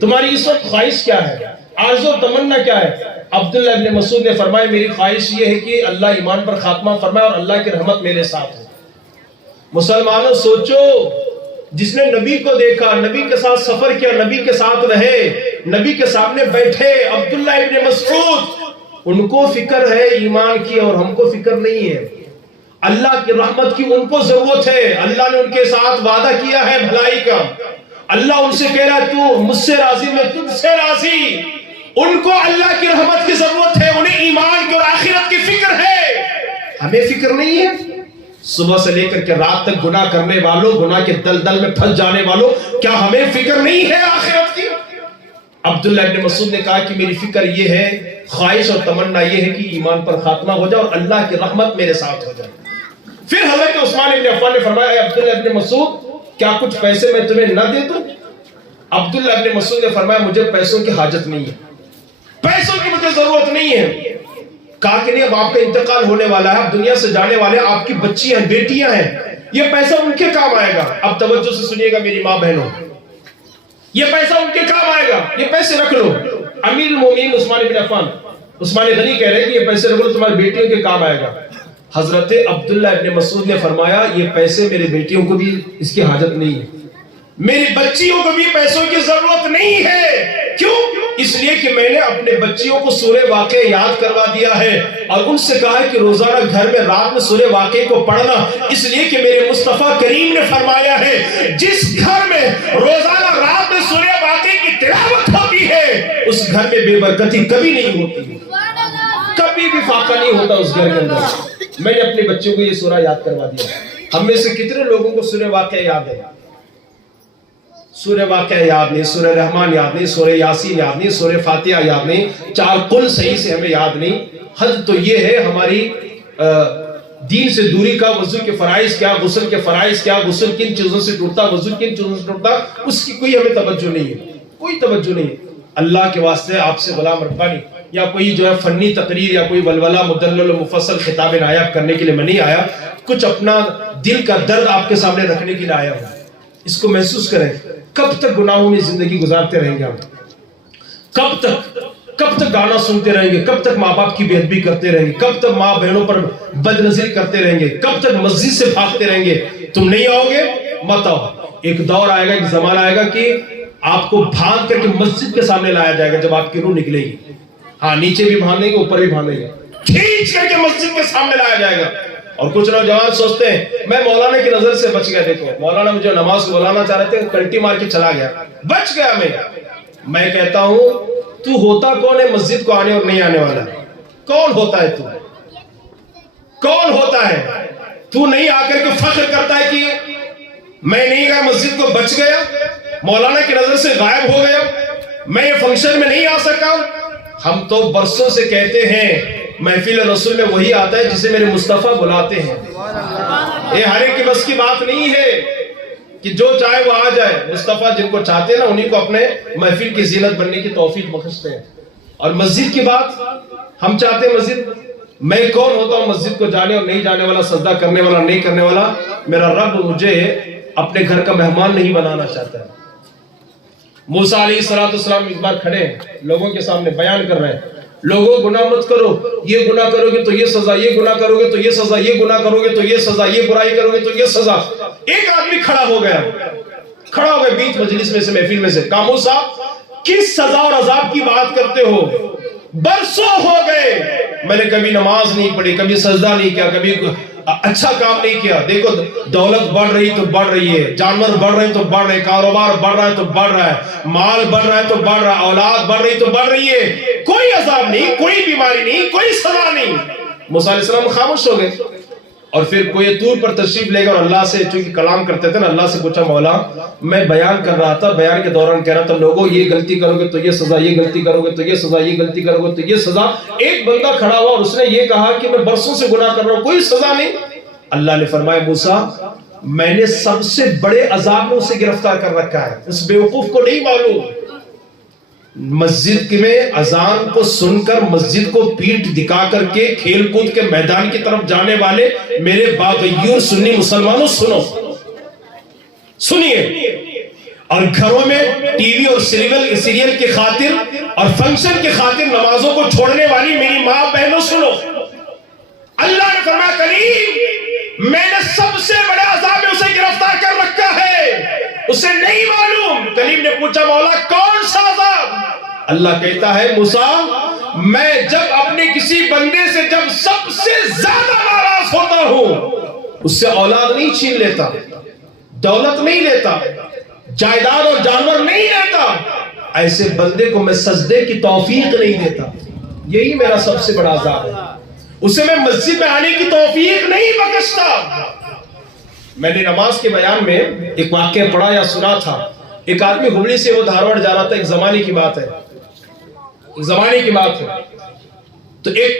تمہاری اس وقت خواہش کیا ہے، آرزو و تمنا کیا ہے؟ عبداللہ ابن مسعود نے فرمایا میری خواہش یہ ہے کہ اللہ ایمان پر خاتمہ فرمائے اور اللہ کی رحمت میرے ساتھ ہو۔ مسلمانوں سوچو، جس نے نبی کو دیکھا، نبی کے ساتھ سفر کیا، نبی کے ساتھ رہے، نبی کے سامنے بیٹھے، عبداللہ ابن مسعود، ان کو فکر ہے ایمان کی اور ہم کو فکر نہیں ہے۔ اللہ کی رحمت کی ان کو ضرورت ہے، اللہ نے ان کے ساتھ وعدہ کیا ہے بھلائی کا، اللہ ان سے کہہ رہا ہے تو مجھ سے راضی میں تجھ سے راضی۔ ان کو اللہ کی رحمت کی ضرورت ہے، انہیں ایمان کی اور آخرت کی فکر ہے، ہمیں فکر نہیں ہے۔ صبح سے لے کر کے رات تک گناہ کرنے والوں، گناہ کے دلدل میں پھنس جانے والوں، کیا ہمیں فکر نہیں ہے آخرت کی؟ عبداللہ ابن مسعود نے کہا کہ میری فکر یہ ہے، خواہش اور تمنا یہ ہے کہ ایمان پر خاتمہ ہو جائے اور اللہ کی رحمت میرے ساتھ ہو جائے۔ پھر حضرت عثمان بن عفان نے فرمایا اے عبداللہ ابن مسعود کیا کچھ پیسے میں تمہیں نہ دے دوں؟ عبداللہ ابن مسعود نے فرمایا مجھے پیسوں کی حاجت نہیں ہے، پیسوں کی مجھے ضرورت نہیں ہے۔ کہا کہ نہیں، اب آپ کا انتقال ہونے والا ہے، آپ دنیا سے جانے والے ہیں، آپ کی بچیاں ہیں، بیٹیاں ہیں، یہ پیسہ ان کے کام آئے گا۔ اب توجہ سے سنیے گا میری ماں بہنوں، یہ پیسہ ان کے کام آئے گا، یہ پیسے رکھ لو۔ امیر المومنین عثمان بن عفان، عثمان غنی کہہ رہے ہیں کہ یہ پیسے رکھ لو، تمہاری بیٹیوں کے کام آئے گا۔ حضرت عبداللہ ابن مسعود نے فرمایا یہ پیسے میری بیٹیوں کو بھی اس کی حاجت نہیں ہے، میری بچیوں کو بھی پیسوں کی ضرورت نہیں ہے۔ کیوں؟ اس لیے کہ میں نے اپنے بچیوں کو سورہ واقعہ یاد کروا دیا ہے اور ان سے کہا ہے کہ روزانہ گھر میں رات میں سورہ واقعہ کو پڑھنا، اس لیے کہ میرے مصطفیٰ کریم نے فرمایا ہے جس گھر میں روزانہ رات میں سورہ واقعہ کی تلاوت ہوتی ہے اس گھر میں بے برکتی کبھی نہیں ہوتی، کبھی بھی فاقہ نہیں ہوتا اس گھر کے اندر۔ میں نے اپنے بچوں کو یہ سورہ یاد کروا دیا۔ ہم میں سے کتنے لوگوں کو سورہ واقعہ یاد ہے؟ سورہ واقعہ یاد نہیں، سورہ رحمان یاد نہیں، سورہ یاسین یاد نہیں، سورہ فاتحہ یاد نہیں، 4 قل صحیح سے ہمیں یاد نہیں۔ حد تو یہ ہے ہماری دین سے دوری کا، وضو کے فرائض کیا، غسل کے فرائض کیا، غسل کن چیزوں سے ٹوٹتا، وضو کن چیزوں سے ٹوٹتا، اس کی کوئی ہمیں توجہ نہیں ہے، کوئی توجہ نہیں ہے۔ اللہ کے واسطے آپ سے غلام ربانی یا کوئی جو ہے فنی تقریر یا کوئی ولولہ مدلل و مفصل خطاب نایاب کرنے کے لیے میں نہیں آیا، کچھ اپنا دل کا درد آپ کے سامنے رکھنے کے لیے آیا ہوں۔ اس کو محسوس کریں، کب تک گناہوں میں زندگی گزارتے رہیں گے ہم؟ کب تک گانا سنتے رہیں گے؟ کب تک ماں باپ کی بے ادبی کرتے رہیں گے؟ کب تک ماں بہنوں پر بد نظری کرتے رہیں گے؟ کب تک مسجد سے بھاگتے رہیں گے؟ تم نہیں آؤ گے، مت آؤ۔ ایک دور آئے گا، ایک زمانہ آئے گا کہ آپ کو بھاگ کر کے مسجد کے سامنے لایا جائے گا جب آپ کی روح نکلے گی۔ ہاں، نیچے بھی بھاگنے گے، اوپر بھی بھاگنے گے، کھینچ کر کے مسجد کے سامنے لایا جائے گا۔ اور کچھ نوجوان سوچتے ہیں میں مولانا کی نظر سے بچ گیا، دیکھو مولانا مجھے نماز کو بلانا چاہ رہے تھے، کلٹی مار کے چلا گیا، بچ گیا میں کہتا ہوں تو ہوتا کون ہے مسجد کو آنے اور نہیں آنے والا؟ کون ہوتا ہے تو؟ کون ہوتا ہے تو؟ نہیں آ کر کے فخر کرتا ہے کہ میں نہیں گیا مسجد کو، بچ گیا، مولانا کی نظر سے غائب ہو گیا، میں یہ فنکشن میں نہیں آ سکا۔ ہم تو برسوں سے کہتے ہیں محفل رسول میں وہی آتا ہے جسے میرے مصطفیٰ بلاتے ہیں۔ یہ ہر ایک کی بس کی بات نہیں ہے کہ جو چاہے وہ آ جائے، مصطفیٰ جن کو چاہتے ہیں نا انہیں کو اپنے محفل کی زینت بننے کی توفیق بخشتے ہیں۔ اور مسجد کی بات ہم چاہتے ہیں، مسجد میں کون ہوتا ہوں مسجد کو جانے اور نہیں جانے والا، سجدہ کرنے والا نہیں کرنے والا؟ میرا رب مجھے اپنے گھر کا مہمان نہیں بنانا چاہتا ہے۔ موسیٰ علیہ السلام اس بار کھڑے ہیں لوگوں کے سامنے بیان کر رہے ہیں، لوگوں گناہ مت کرو، یہ گناہ کرو گے تو یہ سزا، یہ گناہ کرو گے تو یہ سزا، یہ گناہ کرو گے تو یہ سزا، یہ برائی کرو گے تو یہ سزا۔ ایک آدمی کھڑا ہو گیا، کھڑا ہو گئے بیچ مجلس میں سے، محفل میں سے، کہا موسیٰ کس سزا اور عذاب کی بات کرتے ہو؟ برسوں ہو گئے میں نے کبھی نماز نہیں پڑھی، کبھی سجدہ نہیں کیا، کبھی اچھا کام نہیں کیا. دیکھو دولت بڑھ رہی تو بڑھ رہی ہے، جانور بڑھ رہے تو بڑھ رہے، کاروبار بڑھ رہا ہے تو بڑھ رہا ہے، مال بڑھ رہا ہے تو بڑھ رہا ہے، اولاد بڑھ رہی تو بڑھ رہی ہے، کوئی عذاب نہیں، کوئی بیماری نہیں، کوئی سزا نہیں. موسیٰ علیہ السلام خاموش ہو گئے. اور پھر کوئی طور پر تشریف لے گا اور اللہ سے چونکہ کلام کرتے تھے نا، اللہ سے پوچھا مولا میں بیان کر رہا تھا، بیان کے دوران کہہ رہا تھا لوگوں یہ غلطی کرو گے تو یہ سزا، یہ غلطی کرو گے تو یہ سزا، یہ غلطی کرو گے تو یہ سزا. ایک بندہ کھڑا ہوا اور اس نے یہ کہا کہ میں برسوں سے گناہ کر رہا ہوں، کوئی سزا نہیں. اللہ نے فرمایا موسیٰ میں نے سب سے بڑے عذاب میں اسے گرفتار کر رکھا ہے، اس بیوقوف کو نہیں معلوم. مسجد میں اذان کو سن کر مسجد کو پیٹ دکھا کر کے کھیل کود کے میدان کی طرف جانے والے میرے باغیور سنی مسلمانوں سنو، سنیے. اور گھروں میں ٹی وی اور سیریل کی خاطر اور فنکشن کی خاطر نمازوں کو چھوڑنے والی میری ماں بہنوں سنو. اللہ نے فرمایا کریم میں نے سب سے بڑے عذاب میں اسے گرفتار کر رکھا ہے، اسے نہیں معلوم. کریم نے پوچھا مولا کون سا عذاب؟ اللہ کہتا ہے موسیٰ میں جب اپنے کسی بندے سے جب سب سے زیادہ ناراض ہوتا ہوں اس سے اولاد نہیں چھین لیتا، دولت نہیں لیتا، جائیداد اور جانور نہیں لیتا، ایسے بندے کو میں سجدے کی توفیق نہیں دیتا. یہی میرا سب سے بڑا عذاب ہے. اسے میں مسجد میں آنے کی توفیق نہیں بخشتا. میں نے نماز کے بیان میں ایک واقعہ پڑھا یا سنا تھا. ایک آدمی ہبلی سے وہ دھارواڑ جا رہا تھا، ایک زمانے کی بات ہے، ایک زمانے کی بات ہے. تو ایک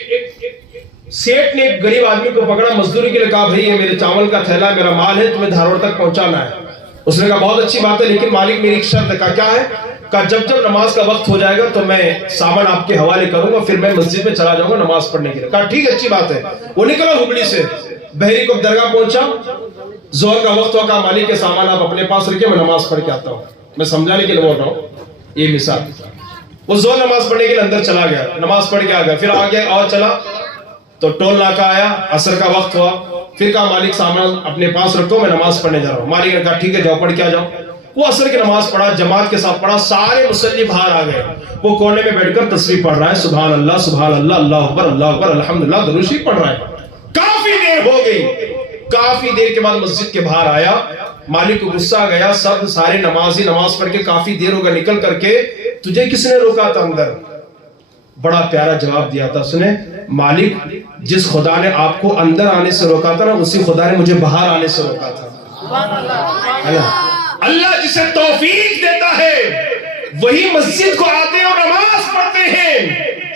سیٹ نے ایک غریب آدمی کو پکڑا، مزدوری کے لیے کہا بھئی یہ میرے چاول کا تھیلا ہے، میرا مال ہے، تمہیں دھارواڑ تک پہنچانا ہے. اس نے کہا بہت اچھی بات ہے لیکن مالک میری ایک شرط ہے. کہا کیا ہے؟ کہا جب جب نماز کا وقت ہو جائے گا تو میں سامان آپ کے حوالے کروں گا، پھر میں مسجد میں چلا جاؤں گا نماز پڑھنے کے لیے. کہا ٹھیک ہے اچھی بات ہے. وہ نکلا ہبلی سے، بحری کو درگاہ پہنچا، ظہر کا وقت ہوا. کہا مالک کے سامان آپ اپنے پاس رکھیں، میں نماز پڑھ کے آتا ہوں. میں سمجھانے کے لیے بول رہا ہوں یہ مثال. وہ ظہر نماز پڑھنے کے لیے اندر چلا گیا، نماز پڑھ کے آ گیا، پھر آگے اور چلا تو ٹول ناکہ آیا، عصر کا وقت ہوا. پھر کہا مالک سامان اپنے پاس رکھو، میں نماز پڑھنے جا رہا ہوں. مالک نے کہا ٹھیک ہے جاؤ پڑھ کے آ جاؤ. وہ عصر کی نماز پڑھا، جماعت کے ساتھ پڑھا، سارے مصلی باہر آ گئے. وہ کونے میں بیٹھ کر تسبیح پڑھ رہا ہے، سبحان اللہ سبحان اللہ، اللہ اکبر الحمدللہ، درود شریف پڑھ رہا ہے. کافی دیر ہو گئی. کافی دیر کے بعد مسجد کے باہر آیا. مالک کو غصہ آ گیا، سب سارے نمازی نماز پڑھ کے کافی دیر ہو گیا نکل کر کے، تجھے کس نے روکا تھا اندر؟ بڑا پیارا جواب دیا تھا اس نے، مالک جس خدا نے آپ کو اندر آنے سے روکا تھا نا، اسی خدا نے مجھے باہر آنے سے روکا تھا. اللہ جسے توفیق دیتا ہے وہی مسجد کو آتے اور نماز پڑھتے ہیں.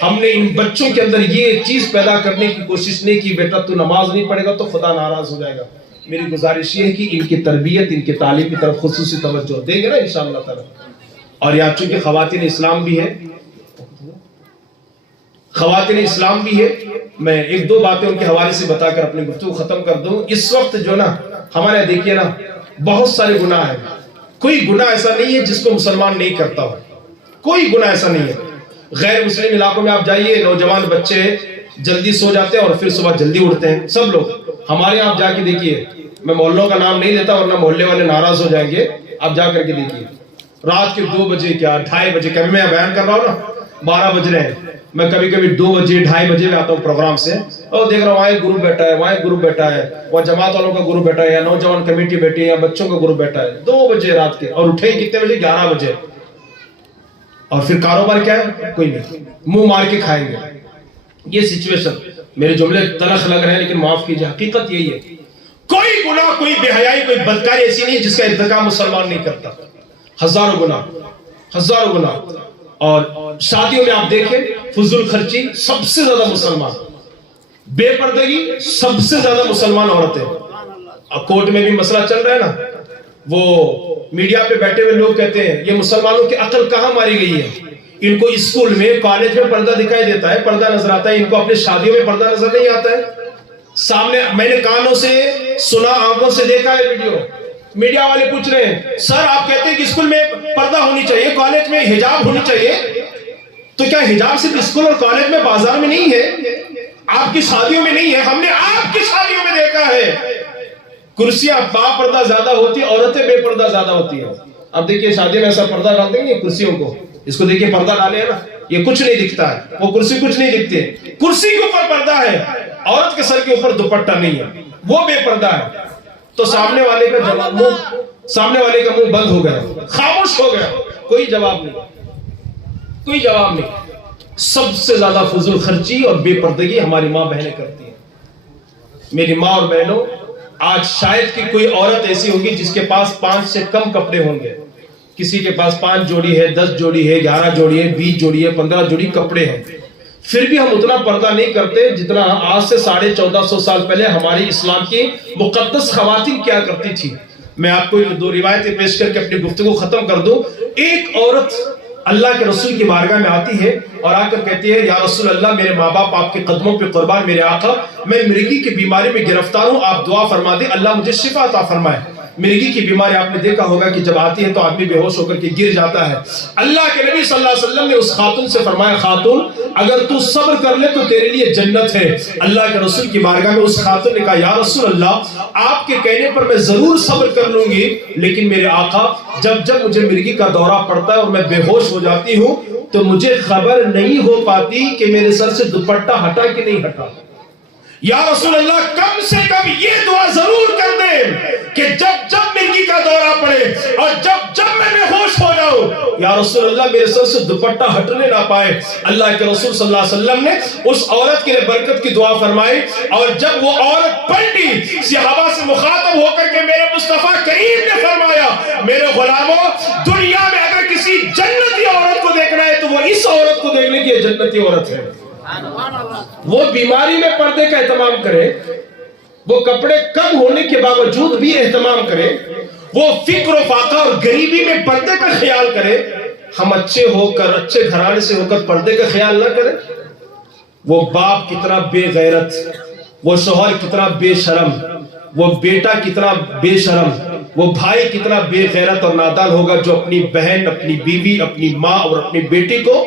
ہم نے ان بچوں کے اندر یہ چیز پیدا کرنے کی کوشش نہیں کی بیٹا تو نماز نہیں پڑھے گا تو خدا ناراض ہو جائے گا. میری گزارش یہ ہے کہ ان کی تربیت، ان کی تعلیم کی طرف خصوصی توجہ دیں گے نا انشاءاللہ تعالی. اور یہاں چونکہ خواتین اسلام بھی ہے، خواتین اسلام بھی ہے، میں ایک دو باتیں ان کے حوالے سے بتا کر اپنی گفتگو ختم کر دوں. اس وقت جو نا ہمارے دیکھیے نا بہت سارے گناہ ہیں. کوئی گناہ ایسا نہیں ہے جس کو مسلمان نہیں کرتا ہو، کوئی گناہ ایسا نہیں ہے. غیر مسلم علاقوں میں آپ جائیے، نوجوان بچے جلدی سو جاتے ہیں اور پھر صبح جلدی اٹھتے ہیں سب لوگ. ہمارے یہاں آپ جا کے دیکھیے، میں محلوں کا نام نہیں لیتا ورنہ محلے والے ناراض ہو جائیں گے. آپ جا کر کے دیکھیے رات کے 2 بجے کیا 2:30 بجے، کبھی میں بیان کر رہا ہوں نا 12 بج رہے ہیں، میں کبھی کبھی 2 بجے 2:30 بجے میں آتا ہوں پروگرام سے اور دیکھ رہا ہوں وہاں ایک گروپ بیٹھا ہے، وہاں ایک گروپ بیٹھا ہے، وہاں جماعت والوں کا گروپ بیٹھا ہے، یا نوجوان کمیٹی بیٹھی ہے، یا بچوں کا گروپ بیٹھا ہے. 2 بجے رات کے، اور اٹھے کتنے بجے؟ 11 بجے. اور پھر کاروبار کیا ہے؟ کوئی نہیں، منہ مار کے کھائیں گے. یہ سچویشن، میرے جملے تلخ لگ رہے ہیں لیکن معاف کیجیے، حقیقت یہی ہے. کوئی گناہ، کوئی بے حیائی، کوئی بدکاری ایسی نہیں جس کا ارتکاب مسلمان نہیں کرتا. ہزاروں گناہ، ہزاروں گناہ. اور شادیوں میں آپ دیکھیں فضول خرچی سب سے زیادہ مسلمان، بے پردگی سب سے زیادہ مسلمان عورتیں. اب کورٹ میں بھی مسئلہ چل رہا ہے نا، وہ میڈیا پہ بیٹھے ہوئے لوگ کہتے ہیں یہ مسلمانوں کی عقل کہاں ماری گئی ہے. ان کو اسکول میں، کالج میں پردہ دکھائی دیتا ہے، پردہ نظر آتا ہے، ان کو اپنے شادیوں میں پردہ نظر نہیں آتا ہے. سامنے میں نے کانوں سے سنا، آنکھوں سے دیکھا ہے ویڈیو. میڈیا والے پوچھ رہے ہیں سر آپ کہتے ہیں کہ اسکول میں پردہ ہونی چاہیے، کالج میں حجاب ہونی چاہیے، تو کیا حجاب صرف اسکول اور کالج میں، بازار میں نہیں ہے؟ آپ کی شادیوں میں نہیں ہے؟ ہم نے آپ کی شادیوں میں دیکھا ہے کرسیاں با پردہ زیادہ ہوتی ہیں، عورتیں بے پردہ زیادہ ہوتی ہیں. اب دیکھیے شادی میں ایسا پردہ ڈال دیں گے کرسیوں کو، اس کو دیکھیے پردہ ڈالے ہیں نا، یہ کچھ نہیں دکھتا ہے، وہ کرسی کچھ نہیں دکھتے. کرسی کے اوپر پردہ ہے، عورت کے سر کے اوپر دوپٹہ نہیں ہے، وہ بے پردہ ہے. تو سامنے والے کا منہ بند ہو گیا، خاموش ہو گیا، کوئی جواب نہیں. سب سے زیادہ فضول خرچی اور بے پردگی ہماری ماں بہنیں کرتی ہیں. میری ماں اور بہنوں، آج شاید کہ کوئی عورت ایسی ہوگی جس کے پاس 5 سے کم کپڑے ہوں گے. کسی کے پاس 5 جوڑی ہے، 10 جوڑی ہے، 11 جوڑی ہے، 20 جوڑی ہے، 15 جوڑی کپڑے ہیں. پھر بھی ہم اتنا پردہ نہیں کرتے جتنا آج سے 1450 سال پہلے ہماری اسلام کی مقدس خواتین کیا کرتی تھی. میں آپ کو 2 روایتیں پیش کر کے اپنی گفتگو ختم کر دوں. ایک عورت اللہ کے رسول کی بارگاہ میں آتی ہے اور آ کر کہتی ہے، یا رسول اللہ، میرے ماں باپ آپ کے قدموں پہ قربان، میرے آقا، میں مرگی کی بیماری میں گرفتار ہوں، آپ دعا فرما دیں اللہ مجھے شفا عطا فرمائے. مرگی کی بیماری آپ نے دیکھا ہوگا کہ جب آتی ہے تو آدمی بے ہوش ہو کر کے گر جاتا ہے. اللہ کے نبی صلی اللہ علیہ وسلم نے اس خاتون سے فرمایا، خاتون اگر تو صبر کر لے تو تیرے لیے جنت ہے. اللہ کے رسول کی بارگاہ میں اس خاتون نے کہا، یا رسول اللہ، آپ کے کہنے پر میں ضرور صبر کر لوں گی، لیکن میرے آقا جب مجھے مرگی کا دورہ پڑتا ہے اور میں بے ہوش ہو جاتی ہوں تو مجھے خبر نہیں ہو پاتی کہ میرے سر سے دوپٹہ ہٹا کہ نہیں ہٹا. یا رسول اللہ، کم سے کم یہ دعا ضرور کر دیں کہ جب مرگی کا دورہ پڑے اور جب میں بے ہوش ہو جاؤں، یا رسول اللہ، میرے سر سے دوپٹہ ہٹنے نہ پائے. اللہ کے رسول صلی اللہ علیہ وسلم نے اس عورت کے لیے برکت کی دعا فرمائی. اور جب وہ عورت پلٹی، صحابہ سے مخاطب ہو کر کے میرے مصطفیٰ کریم نے فرمایا، میرے غلاموں، دنیا میں اگر کسی جنتی عورت کو دیکھنا ہے تو وہ اس عورت کو دیکھنے کی جنتی عورت ہے. وہ بیماری میں پردے کا اہتمام کرے، وہ کپڑے کم ہونے کے باوجود بھی اہتمام کرے، وہ فکر و فاقہ اور غریبی میں پردے کا خیال کرے. ہم اچھے گھرانے سے ہو کر پردے کا خیال نہ کریں. وہ باپ کتنا بے غیرت، وہ شوہر کتنا بے شرم، وہ بیٹا کتنا بے شرم، وہ بھائی کتنا بے غیرت اور نادان ہوگا جو اپنی بہن، اپنی بیوی، اپنی ماں اور اپنی بیٹی کو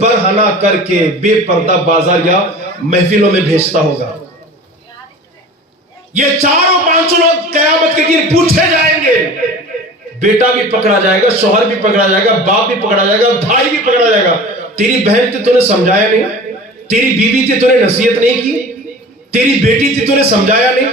برہنہ کر کے بے پردہ بازار یا محفلوں میں بھیجتا ہوگا. یہ چاروں پانچوں لوگ قیامت کے دن پوچھے جائیں گے. بیٹا بھی پکڑا جائے گا، شوہر بھی پکڑا جائے گا، باپ بھی پکڑا جائے گا، بھائی بھی پکڑا جائے گا. تیری بہن تھی تو نے سمجھایا نہیں، تیری بیوی تھی تو نے نصیحت نہیں کی، تیری بیٹی تھی تو نے سمجھایا نہیں.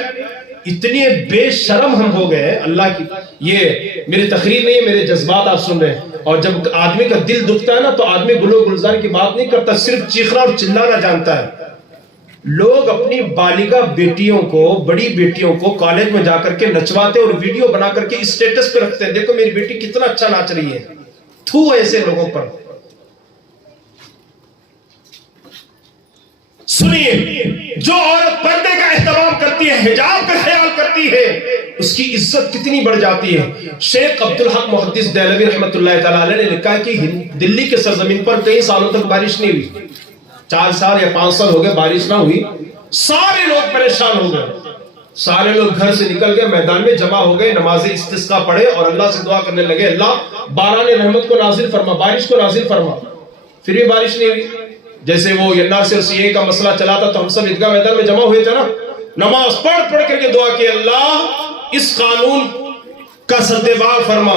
اتنے بے شرم ہم ہو گئے ہیں. اللہ کی، یہ میری تقریر نہیں ہے، میرے جذبات آپ سن رہے ہیں. اور جب آدمی کا دل دکھتا ہے نا تو آدمی گلو گلزار کی بات نہیں کرتا، صرف چیخنا اور چلانا جانتا ہے. لوگ اپنی بالغہ بیٹیوں کو، بڑی بیٹیوں کو کالج میں جا کر کے نچواتے اور ویڈیو بنا کر کے اسٹیٹس پہ رکھتے ہیں، دیکھو میری بیٹی کتنا اچھا ناچ رہی ہے. تھو ایسے لوگوں پر. سنیے، جو عورت پردے کا اہتمام کرتی ہے، حجاب کا خیال کرتی ہے، اس کی عزت کتنی بڑھ جاتی ہے. شیخ عبدالحق محدث دہلوی رحمۃ اللہ تعالی علیہ نے لکھا کہ دلی کے سرزمین پر کئی سالوں تک بارش نہیں ہوئی. 4 سال یا 5 سال ہو گئے بارش نہ ہوئی. سارے لوگ پریشان ہو گئے، سارے لوگ گھر سے نکل گئے، میدان میں جمع ہو گئے، نماز استسقاء پڑھے اور اللہ سے دعا کرنے لگے، اللہ باران رحمت کو نازل فرما، بارش کو نازل فرما. پھر بھی بارش نہیں ہوئی. جیسے وہ NRC اور CA کا مسئلہ چلا تھا تو ہم سب عیدگاہ میدان میں جمع ہوئے تھے نا، نماز پڑھ کر کے دعا کی، اللہ اس قانون کا سدباب فرما،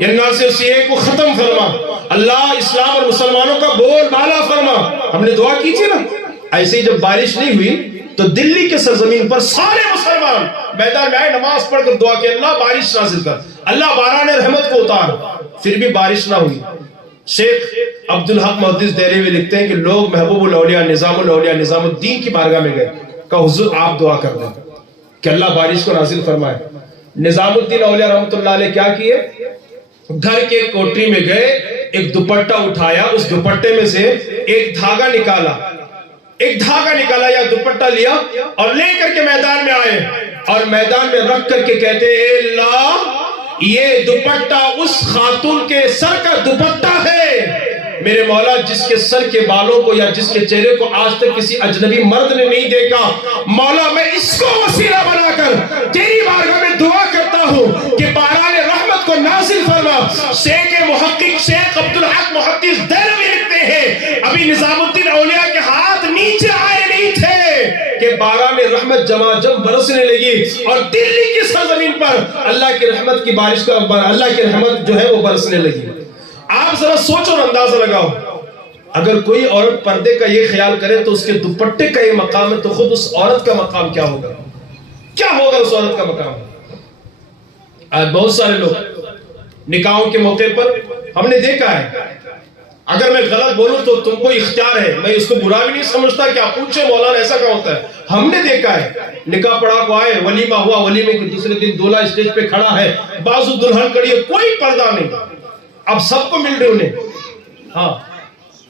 NRC اور CA کو ختم فرما، اللہ اسلام اور مسلمانوں کا بول بالا فرما. ہم نے دعا کی تھی نا. ایسے ہی جب بارش نہیں ہوئی تو دلی کے سرزمین پر سارے مسلمان میدان میں آئے، نماز پڑھ کر دعا کی، اللہ بارش نازل کر، اللہ باران رحمت کو اتار. پھر بھی بارش نہ ہوئی. شیخ عبدالحق محدث دہلوی لکھتے ہیں کہ لوگ محبوب الاولیاء نظام الدین کی بارگاہ میں گئے، کہا حضور آپ دعا کر دیں کہ اللہ بارش کو نازل فرمائے. نظام الدین اولیاء رحمت اللہ علیہ کیا کیے، گھر کے کوٹری میں گئے، ایک دوپٹہ اٹھایا، اس دوپٹے میں سے ایک دھاگا نکالا یا دوپٹہ لیا اور لے کر کے میدان میں آئے اور میدان میں رکھ کر کے کہتے، اے اللہ یہ دوپٹہ اس خاتون کے سر کا دوپٹہ ہے، میرے مولا جس کے سر کے بالوں کو یا جس کے چہرے کو آج تک کسی اجنبی مرد نے نہیں دیکھا، مولا میں اس کو وسیلہ بنا کر تیری بارگاہ میں دعا کرتا ہوں کہ باران رحمت کو نازل فرما. شیخ محقق شیخ عبدالحق محدث دہلوی لکھتے ہیں ابھی نظام الدین اولیاء کے ہاتھ نیچے آئے نہیں تھے کہ بارہ میں رحمت جماجم برسنے لگی اور دلی کی سرزمین پر اللہ کی رحمت کی بارش کا اللہ کی رحمت جو ہے وہ برسنے لگی۔ آپ ذرا سوچو اور اندازہ لگاؤ، اگر کوئی عورت پردے کا یہ خیال کرے تو اس کے دوپٹے کا یہ مقام ہے، تو خود اس عورت کا مقام کیا ہوگا؟ کیا ہوگا اس عورت کا مقام؟ آج بہت سارے لوگ نکاحوں کے موقع پر ہم نے دیکھا ہے، اگر میں غلط بولوں تو تم کو اختیار ہے، میں اس کو برا بھی نہیں سمجھتا کہ آپ پوچھیں مولانا ایسا کیا ہوتا ہے۔ ہم نے دیکھا ہے نکاح پڑھا کو آئے، ولیمہ ہوا، ولیمے کے دوسرے دن دولہا اسٹیج پہ کھڑا ہے، بازو دلہن کڑی ہے، کوئی پردہ نہیں، اب سب کو مل رہے انہیں، ہاں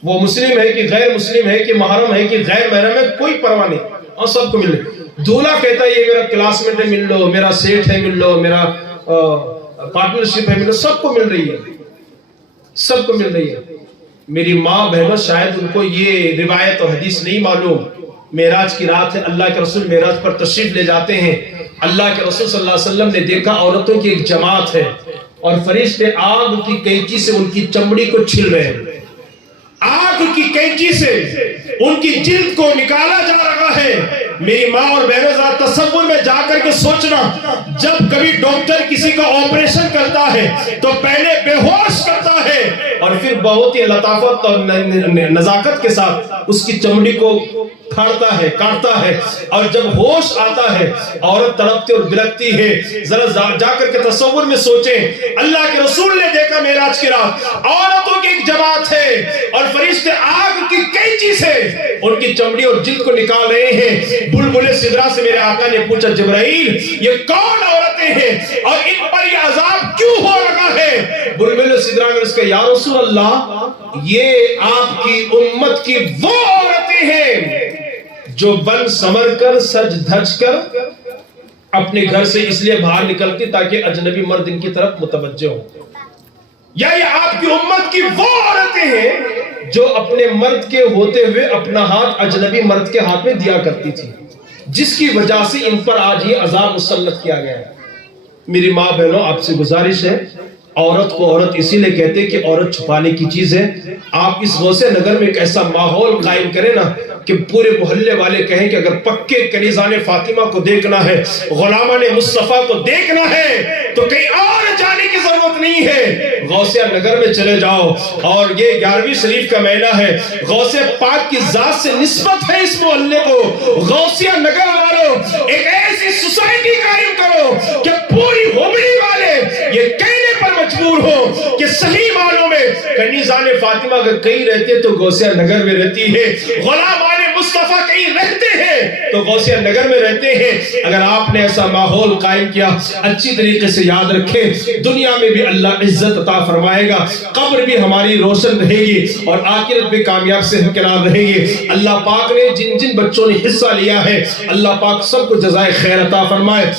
وہ مسلم ہے کہ غیر مسلم ہے کہ محرم ہے کہ غیر محرم ہے، کوئی پرواہ نہیں، اور سب کو مل رہے۔ دولہا کہتا ہے یہ میرا کلاس میٹ ہے مل لو، میرا سیٹ ہے مل لو، میرا پارٹنرشپ ہے مل لو، سب کو مل رہی ہے، سب کو مل رہی ہے۔ میری ماں بہنوں شاید ان کو یہ روایت اور حدیث نہیں معلوم، معراج کی رات ہے، اللہ کے رسول معراج پر تشریف لے جاتے ہیں، اللہ کے رسول صلی اللہ علیہ وسلم نے دیکھا عورتوں کی ایک جماعت ہے اور فرشتے آگ کی کینچی سے ان کی چمڑی کو چھل رہے ہیں، آگ کی کینچی سے ان کی جلد کو نکالا جا رہا ہے۔ میری ماں اور بہنوں ذرا تصور میں جا کر کے سوچنا، جب کبھی ڈاکٹر کسی کا آپریشن کرتا ہے تو پہلے بے ہوش کرتا ہے اور پھر بہت ہی لطافت اور نزاکت کے ساتھ اس کی چمڑی کو پھاڑتا ہے، کاٹتا ہے، اور جب ہوش آتا ہے عورت تڑپتی اور بلکتی ہے۔ ذرا جا کر کے تصور میں سوچیں، اللہ کے رسول نے دیکھا معراج کی رات عورتوں کی ایک جماعت ہے اور فرشتے آگ کی کینچی سے ان کی چمڑی اور جلد کو نکال رہے ہیں۔ بلبل سدرا سے میرے آقا نے پوچھا جبرائیل یہ کون عورتیں ہیں اور ان پر یہ عذاب کیوں ہو رہا ہے؟ بلبل سدرا نے اس کا یا رسول اللہ یہ آپ کی امت کی وہ عورتیں ہیں جو بن سمر کر سج دھج کر اپنے گھر سے اس لیے باہر نکلتی تاکہ اجنبی مرد ان کی طرف متوجہ ہو، یا یہ آپ کی امت کی وہ عورتیں ہیں جو اپنے مرد کے ہوتے ہوئے اپنا ہاتھ اجنبی مرد کے ہاتھ میں دیا کرتی تھی، جس کی وجہ سے ان پر آج یہ عذاب مسلط کیا گیا ہے۔ میری ماں بہنوں آپ سے گزارش ہے، عورت کو عورت اسی لیے کہتے ہیں کہ عورت چھپانے کی چیز ہے۔ آپ اس غوث نگر میں ایک ایسا ماحول قائم کریں نا کہ پورے محلے والے کہیں کہ اگر پکے کنیزان فاطمہ کو دیکھنا ہے، غلامان مصطفیٰ کو دیکھنا ہے تو کہیں اور جانے کی ضرورت نہیں ہے، غوثیہ نگر میں چلے جاؤ۔ اور یہ 11ویں شریف کا مہینہ ہے، غوث پاک کی ذات سے نسبت ہے اس محلے کو۔ غوثیہ نگر والوں ایک ایسی سوسائٹی قائم کرو کہ پوری ہوبڑی والے یہ کہنے پر مجبور ہو کہ صحیح معنوں میں کنیزان فاطمہ اگر کہیں رہتے تو غوثیہ نگر میں رہتی ہے، غلامان مصطفیٰ کہیں رہتے ہیں تو غوثیہ نگر میں رہتے ہیں۔ اگر آپ نے ایسا ماحول قائم کیا، اچھی طریقے سے یاد رکھیں، دنیا میں بھی اللہ عزت عطا فرمائے گا، قبر بھی ہماری روشن رہے گی اور آخرت بھی کامیاب سے ہمکنار رہے گی۔ اللہ پاک نے جن جن بچوں نے حصہ لیا ہے اللہ پاک سب کو جزائے خیر عطا فرمائے۔